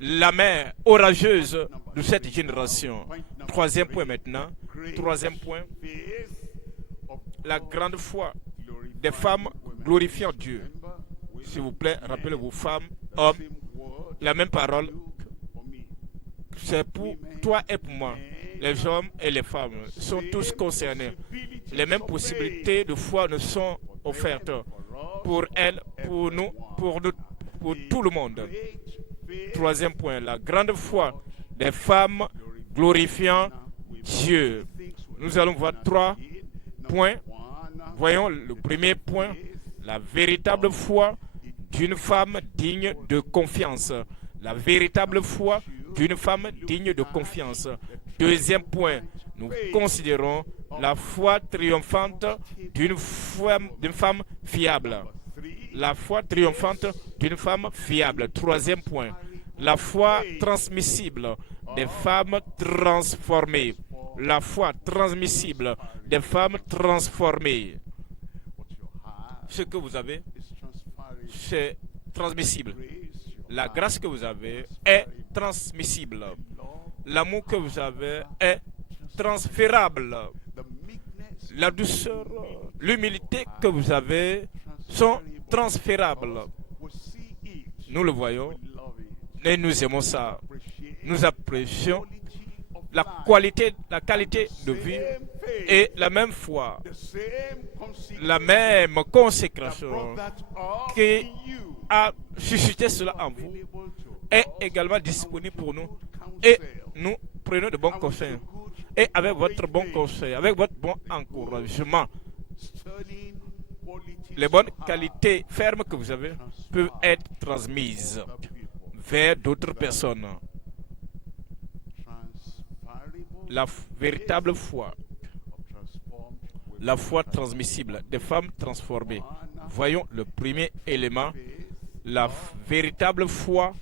la mer orageuse de cette génération. Troisième point maintenant. Troisième point. La grande foi des femmes glorifiant Dieu. S'il vous plaît, rappelez-vous, femmes, hommes, la même parole. C'est pour toi et pour moi. Les hommes et les femmes sont tous concernés. Les mêmes possibilités de foi nous sont offertes pour elles, pour nous, pour tout le monde. Troisième point, la grande foi des femmes glorifiant Dieu. Nous allons voir 3 points. Voyons le premier point, La véritable foi d'une femme digne de confiance. La véritable foi d'une femme digne de confiance. Deuxième point, nous considérons la foi triomphante d'une femme fiable. La foi triomphante d'une femme fiable. Troisième point, la foi transmissible des femmes transformées. La foi transmissible des femmes transformées. Ce que vous avez, c'est transmissible. La grâce que vous avez est transmissible. L'amour que vous avez est transférable. La douceur, l'humilité que vous avez sont transférables. Nous le voyons et nous aimons ça. Nous apprécions la qualité de vie et la même foi, la même consécration qui a suscité cela en vous est également disponible pour nous. Et nous prenons de bons conseils. Et avec votre bon conseil, avec votre bon encouragement, les bonnes qualités fermes que vous avez peuvent être transmises vers d'autres personnes. La véritable foi, la foi transmissible des femmes transformées. Voyons le premier élément, la véritable foi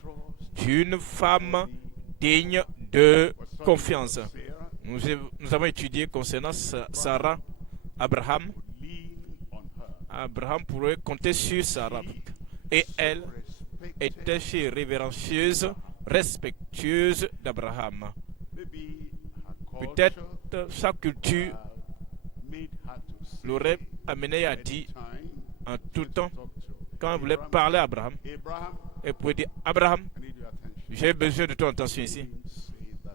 d'une femme digne de confiance. Nous avons étudié concernant Sarah, Abraham. Abraham pourrait compter sur Sarah. Et elle était si révérencieuse, respectueuse d'Abraham. Peut-être sa culture l'aurait amené à dire en tout temps, quand elle voulait parler à Abraham, elle pouvait dire, Abraham, j'ai besoin de ton attention ici.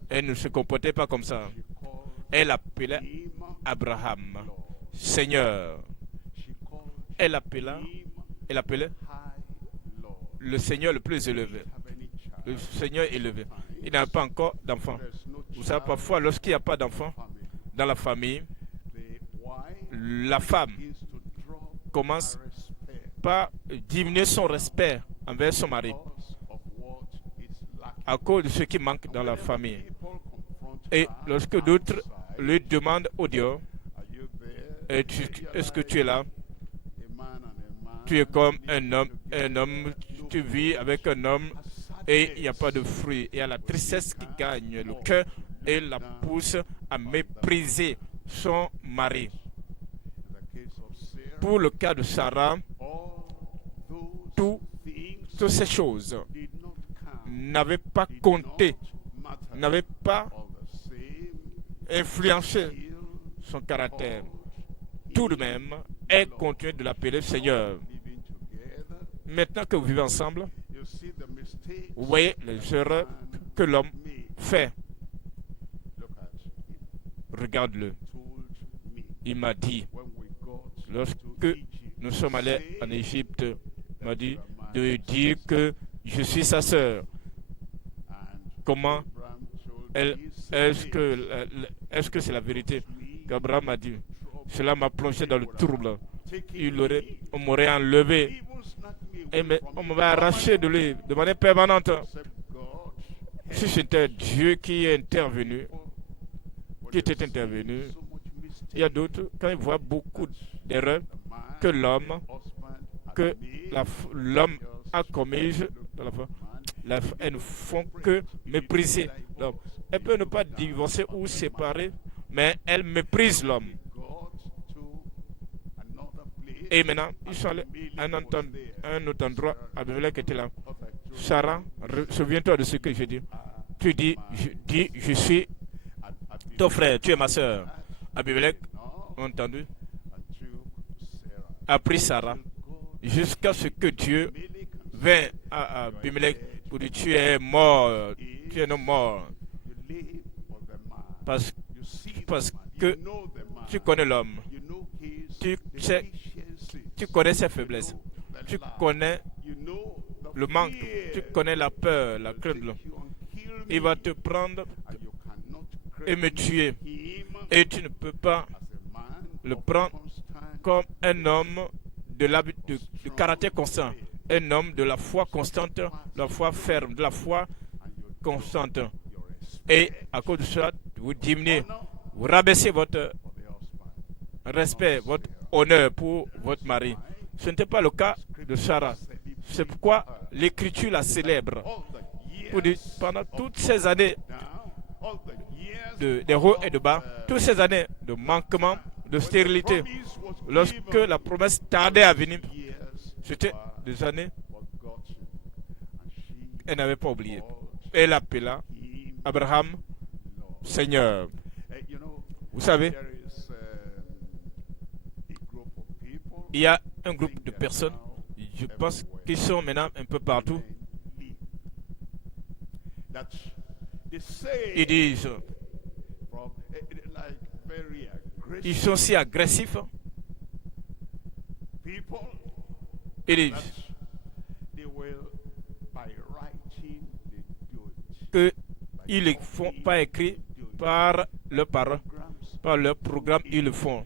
Elle ne se comportait pas comme ça. Elle appelait Abraham Seigneur. Elle appelait le Seigneur le plus élevé. Le Seigneur élevé. Il n'a pas encore d'enfant. Vous savez, parfois, lorsqu'il n'y a pas d'enfant dans la famille, la femme commence par diminuer son respect envers son mari à cause de ce qui manque dans la famille. Et lorsque d'autres lui demandent au dehors, est-ce que tu es là? Tu es comme un homme, tu vis avec un homme et il n'y a pas de fruits. Il y a la tristesse qui gagne le cœur et la pousse à mépriser son mari. Pour le cas de Sarah, toutes ces choses n'avaient pas compté, n'avaient pas influencé son caractère. Tout de même, elle continue de l'appeler Seigneur. Maintenant que vous vivez ensemble, vous voyez les erreurs que l'homme fait. Regarde-le. Il m'a dit, lorsque nous sommes allés en Égypte, il m'a dit de dire que je suis sa sœur. Comment est-ce que c'est la vérité qu'Abraham a dit? Cela m'a plongé dans le trouble. On m'aurait enlevé. Et on m'avait arraché de lui de manière permanente. Si c'était Dieu qui est intervenu, il y a d'autres, quand ils voient beaucoup d'erreurs que l'homme a commises dans la foi, elles ne font que mépriser l'homme. Elles peuvent ne pas divorcer ou séparer, mais elles méprisent l'homme. Et maintenant, ils sont allés à un autre endroit. Abimelech était là. Sarah, souviens-toi de ce que je dis. Tu dis, je suis ton frère, tu es ma soeur. Abimelech, entendu, a pris Sarah jusqu'à ce que Dieu vint à Abimelech pour dire, tu es mort, tu es non mort. Parce que tu connais l'homme. Tu connais ses faiblesses. Tu connais le manque. Tu connais la peur, la crainte. Il va te prendre et me tuer. Et tu ne peux pas le prendre comme un homme de caractère constant, un homme de la foi constante, la foi ferme, de la foi constante. Et à cause de cela, vous diminuez, vous rabaissez votre respect, votre honneur pour votre mari. Ce n'était pas le cas de Sarah. C'est pourquoi l'Écriture la célèbre. Pour dire, pendant toutes ces années des hauts et de bas, toutes ces années de manquement, de stérilité, lorsque la promesse tardait à venir, c'était des années qu'elle n'avait pas oublié. Elle appela Abraham Seigneur. Vous savez, il y a un groupe de personnes, je pense qu'ils sont maintenant un peu partout. Ils disent, ils sont si agressifs. Ils disent qu'ils ne font pas écrit par leurs parents, par leur programme, ils le font.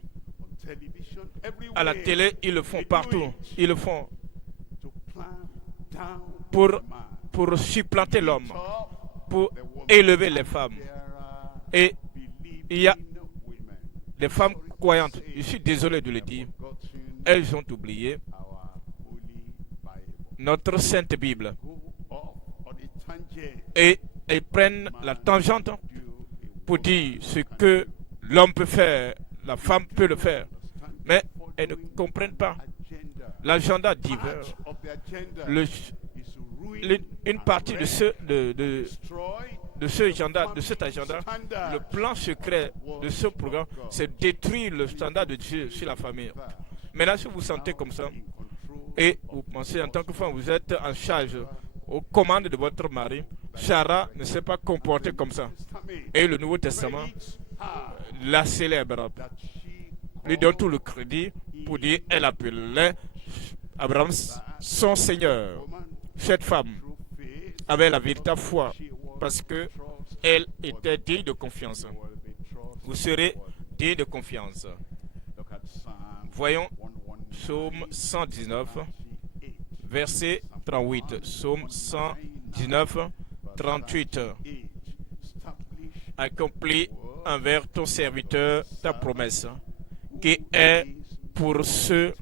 À la télé, ils le font partout. Ils le font pour supplanter l'homme, pour élever les femmes. Et il y a des femmes croyantes, je suis désolé de le dire, elles ont oublié notre Sainte Bible. Et elles prennent la tangente pour dire ce que l'homme peut faire, la femme peut le faire. Mais elles ne comprennent pas l'agenda divin. Une partie de cet agenda, le plan secret de ce programme, c'est détruire le standard de Dieu sur la famille. Maintenant, si vous vous sentez comme ça, et vous pensez en tant que femme, vous êtes en charge, aux commandes de votre mari, Sarah ne s'est pas comportée comme ça. Et le Nouveau Testament la célèbre, lui donne tout le crédit pour dire elle appelait Abraham son Seigneur. Cette femme avait la véritable foi parce qu'elle était digne de confiance. Vous serez digne de confiance. Voyons Psaume 119, verset 38. Psaume 119, 38. Accomplis envers ton serviteur ta promesse, qui est pour ceux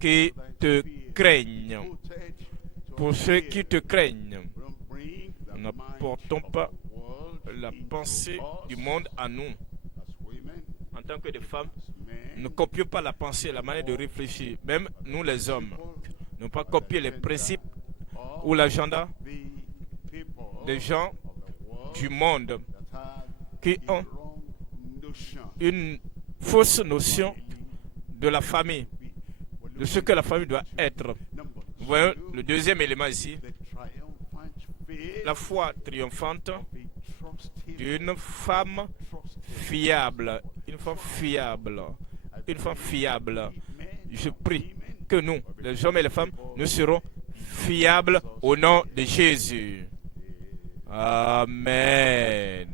qui te craignent. Pour ceux qui te craignent. Nous n'apportons pas la pensée du monde à nous. En tant que des femmes, nous ne copions pas la pensée, la manière de réfléchir. Même nous les hommes, nous ne pas copier les principes ou l'agenda des gens du monde qui ont une fausse notion de la famille, de ce que la famille doit être. Vous voyez le deuxième élément ici, la foi triomphante d'une femme fiable. Une femme fiable. Une femme fiable. Je prie que nous, les hommes et les femmes, nous serons fiables au nom de Jésus. Amen.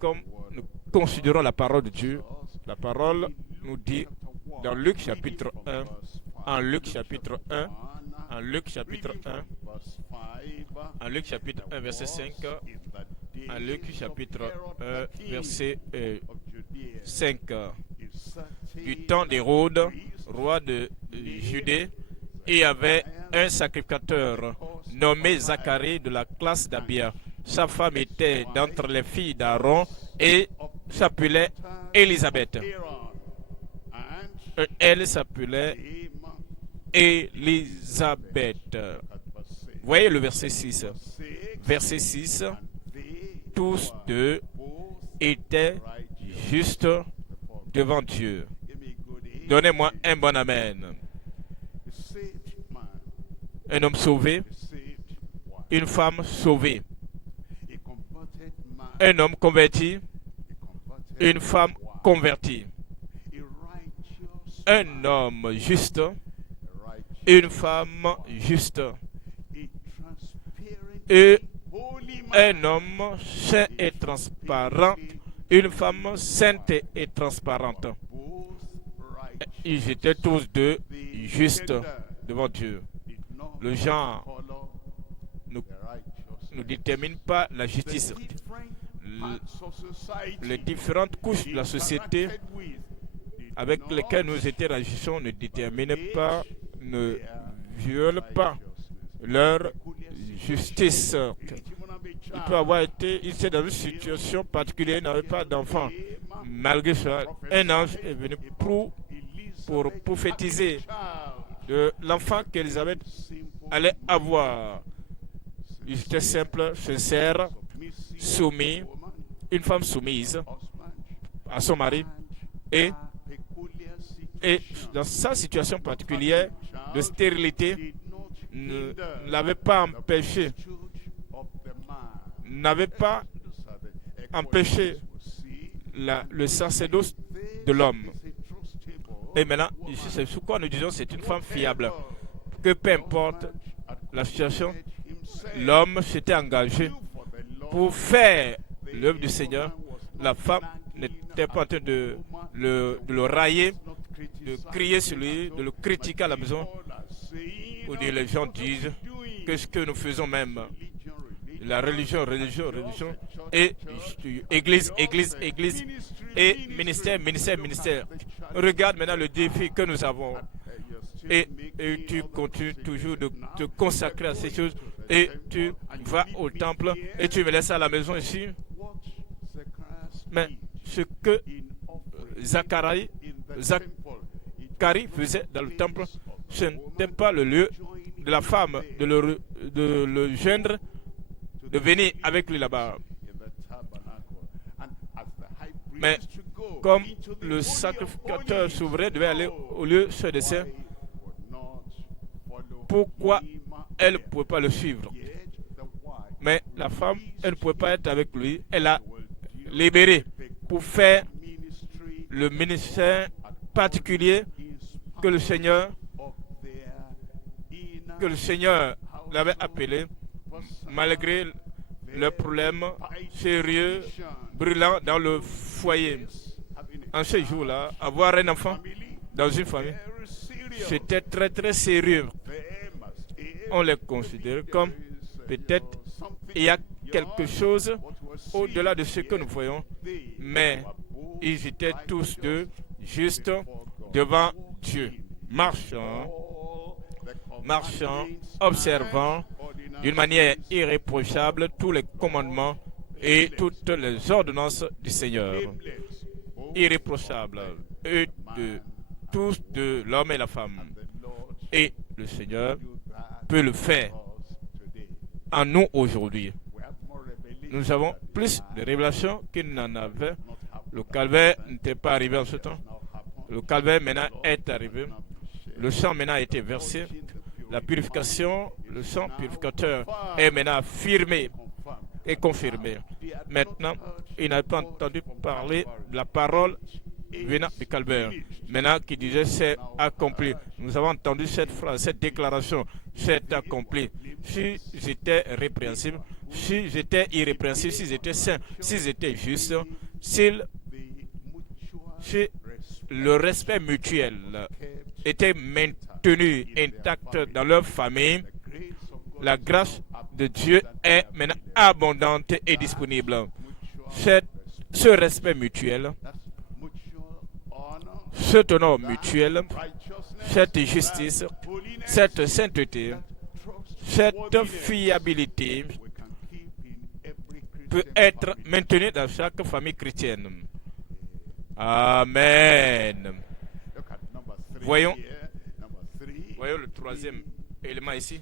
Comme nous considérons la parole de Dieu, la parole nous dit dans Luc chapitre 1, en Luc chapitre 1, en Luc chapitre 1, en Luc chapitre 1, verset 5, en Luc chapitre 1, verset 5, du temps d'Hérode, roi de Judée, il y avait un sacrificateur nommé Zacharie de la classe d'Abia. Sa femme était d'entre les filles d'Aaron et s'appelait Élisabeth. Elle s'appelait Élisabeth. Voyez le verset 6. Verset 6. Tous deux étaient justes devant Dieu. Donnez-moi un bon amen. Un homme sauvé, une femme sauvée. Un homme converti, une femme convertie. Un homme juste, une femme juste. Et un homme saint et transparent, une femme sainte et transparente. ils étaient tous deux justes devant Dieu. Le genre ne détermine pas la justice. Les différentes couches de la société avec lesquelles nous interagissons ne déterminent pas, ne violent pas leur justice. Il peut avoir été ici dans une situation particulière, il n'avait pas d'enfant. Malgré cela, un ange est venu pour prophétiser de l'enfant qu'Élisabeth allait avoir. Il était simple, sincère, soumis, une femme soumise à son mari et dans sa situation particulière de stérilité ne l'avait pas empêché, le sacerdoce de l'homme. Et maintenant, ici, c'est sur quoi nous disons c'est une femme fiable. Que peu importe la situation, l'homme s'était engagé pour faire l'œuvre du Seigneur. La femme n'était pas en train de le railler, de crier sur lui, de le critiquer à la maison. Ou dire les gens disent que ce que nous faisons même, la religion, et église, et ministère. Regarde maintenant le défi que nous avons. Et tu continues toujours de te consacrer à ces choses. Et tu vas au temple et tu me laisses à la maison ici. Mais ce que Zacharie faisait dans le temple, ce n'était pas le lieu de la femme de le joindre, de venir avec lui là-bas. Mais comme le sacrificateur souverain devait aller au lieu ce dessein, pourquoi elle ne pouvait pas le suivre? Mais la femme, elle ne pouvait pas être avec lui. Elle a libéré pour faire le ministère particulier que le Seigneur l'avait appelé, malgré le problème sérieux, brûlant dans le foyer. En ce jour-là, avoir un enfant dans une famille, c'était très très sérieux. On les considère comme peut-être il y a quelque chose au-delà de ce que nous voyons, mais ils étaient tous deux justes devant Dieu, marchant, observant d'une manière irréprochable tous les commandements et toutes les ordonnances du Seigneur. Irréprochables, eux de tous de l'homme et la femme. Et le Seigneur peut le faire en nous aujourd'hui. Nous avons plus de révélations qu'il n'en avait. Le calvaire n'était pas arrivé en ce temps. Le calvaire maintenant est arrivé. Le sang maintenant a été versé. La purification, le sang purificateur est maintenant affirmé et confirmé. Maintenant, il n'a pas entendu parler de la parole venant du calvaire. Maintenant, qui disait c'est accompli. Nous avons entendu cette phrase, cette déclaration, c'est accompli. Si j'étais répréhensible, si j'étais irrépréhensible, si j'étais saint, si j'étais juste, si le respect mutuel était maintenu intact dans leur famille, la grâce de Dieu est maintenant abondante et disponible. Ce respect mutuel, cet honneur mutuel, cette justice, cette sainteté, cette fiabilité peut être maintenue dans chaque famille chrétienne. Amen. Voyons le troisième élément ici.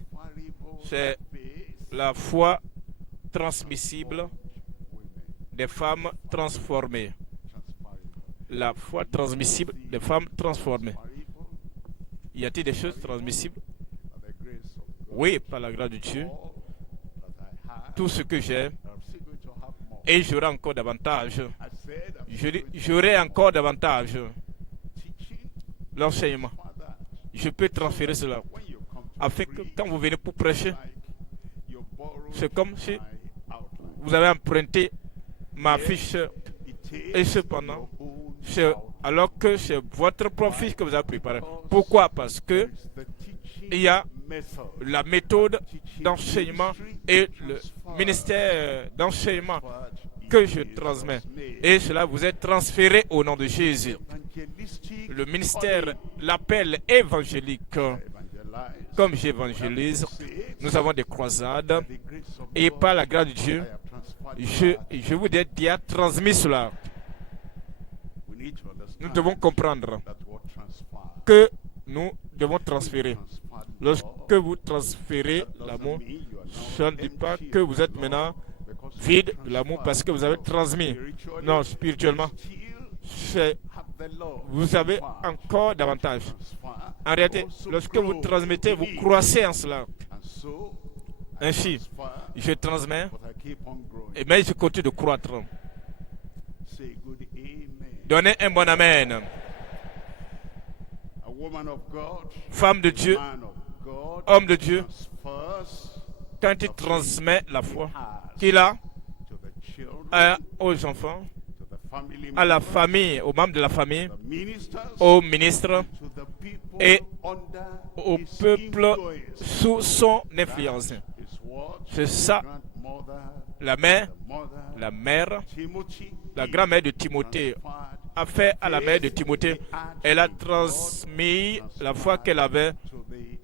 C'est la foi transmissible des femmes transformées. La foi transmissible des femmes transformées. Y a-t-il des choses transmissibles? Oui, par la grâce de Dieu. Tout ce que j'ai, et j'aurai encore davantage. J'aurai encore davantage. L'enseignement. Je peux transférer cela. Afin que quand vous venez pour prêcher, c'est comme si vous avez emprunté ma fiche et cependant, c'est alors que c'est votre propre fils que vous avez préparé. Pourquoi? Parce que il y a la méthode d'enseignement et le ministère d'enseignement que je transmets. Et cela vous est transféré au nom de Jésus. Le ministère, l'appel évangélique, comme j'évangélise, nous avons des croisades et par la grâce de Dieu, je vous ai déjà transmis cela. Nous devons comprendre que nous devons transférer. Lorsque vous transférez l'amour, ça ne dit pas que vous êtes maintenant vide de l'amour parce que vous avez transmis. Non, spirituellement, vous avez encore davantage. En réalité, lorsque vous transmettez, vous croissez en cela. Ainsi, je transmets, mais je continue de croître. Donnez un bon amen. Femme de Dieu, homme de Dieu, quand il transmet la foi qu'il a aux enfants, à la famille, aux membres de la famille, aux ministres et au peuple sous son influence. C'est ça, la mère, la grand-mère de Timothée a fait à la mère de Timothée. Elle a transmis la foi qu'elle avait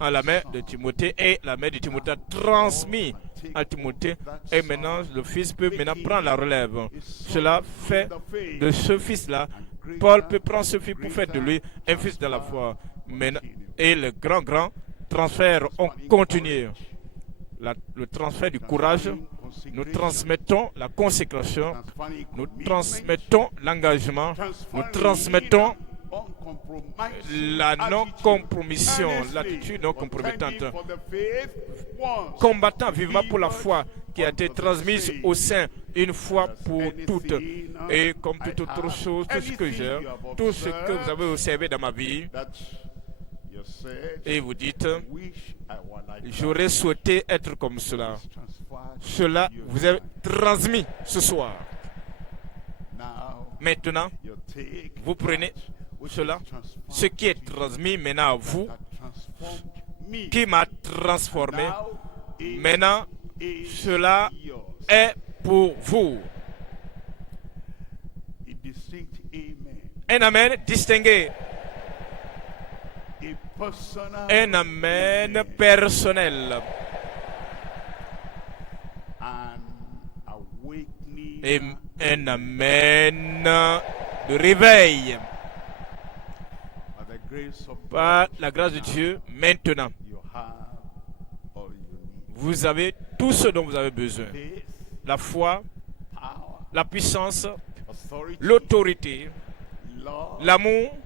à la mère de Timothée et la mère de Timothée a transmis à Timothée et maintenant le fils peut maintenant prendre la relève. Cela fait de ce fils-là, Paul peut prendre ce fils pour faire de lui un fils de la foi. Et le grand transfert, on continue. Le transfert du courage, nous transmettons la consécration, nous transmettons l'engagement, nous transmettons la non-compromission, l'attitude non compromettante. Combattant vivement pour la foi qui a été transmise au sein une fois pour toutes. Et comme toute autre chose, tout ce que j'ai, tout ce que vous avez observé dans ma vie, et vous dites, j'aurais souhaité être comme cela. Cela vous est transmis ce soir. Maintenant, vous prenez cela, ce qui est transmis maintenant à vous, qui m'a transformé. Maintenant, cela est pour vous. Un amen distingué. Un amen personnel. Et un amen de réveil. Par la grâce de Dieu, maintenant, vous avez tout ce dont vous avez besoin. La foi, la puissance, l'autorité, l'amour,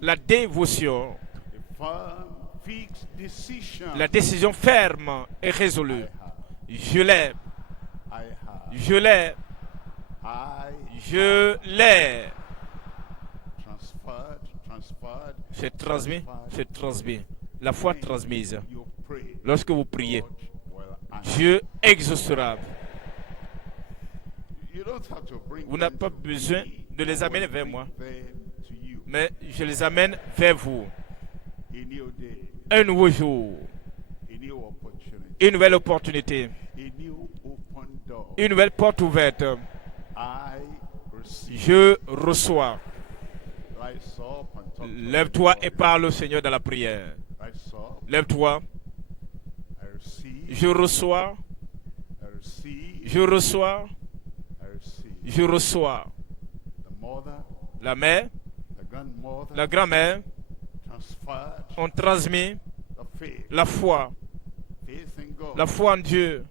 la dévotion, la décision ferme et résolue. Je l'ai. Je l'ai. Je l'ai. C'est transmis. C'est transmis. La foi transmise. Lorsque vous priez, Dieu exaucera. Vous n'avez pas besoin de les amener vers moi, mais je les amène vers vous. Un nouveau jour, une nouvelle opportunité, une nouvelle porte ouverte. Je reçois. Lève-toi et parle au Seigneur dans la prière. Lève-toi. Je reçois. Je reçois. Je reçois. La mère, la grand-mère ont transmis la foi en Dieu,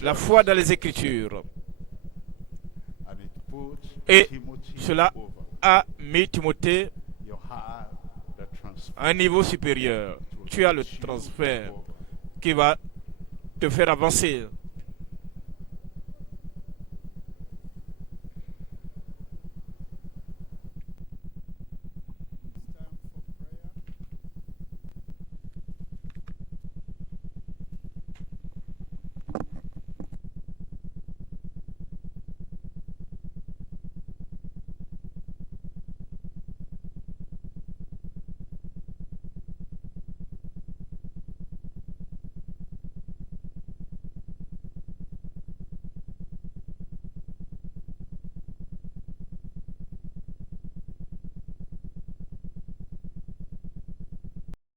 la foi dans les Écritures. Et cela a mis Timothée à un niveau supérieur. Tu as le transfert qui va te faire avancer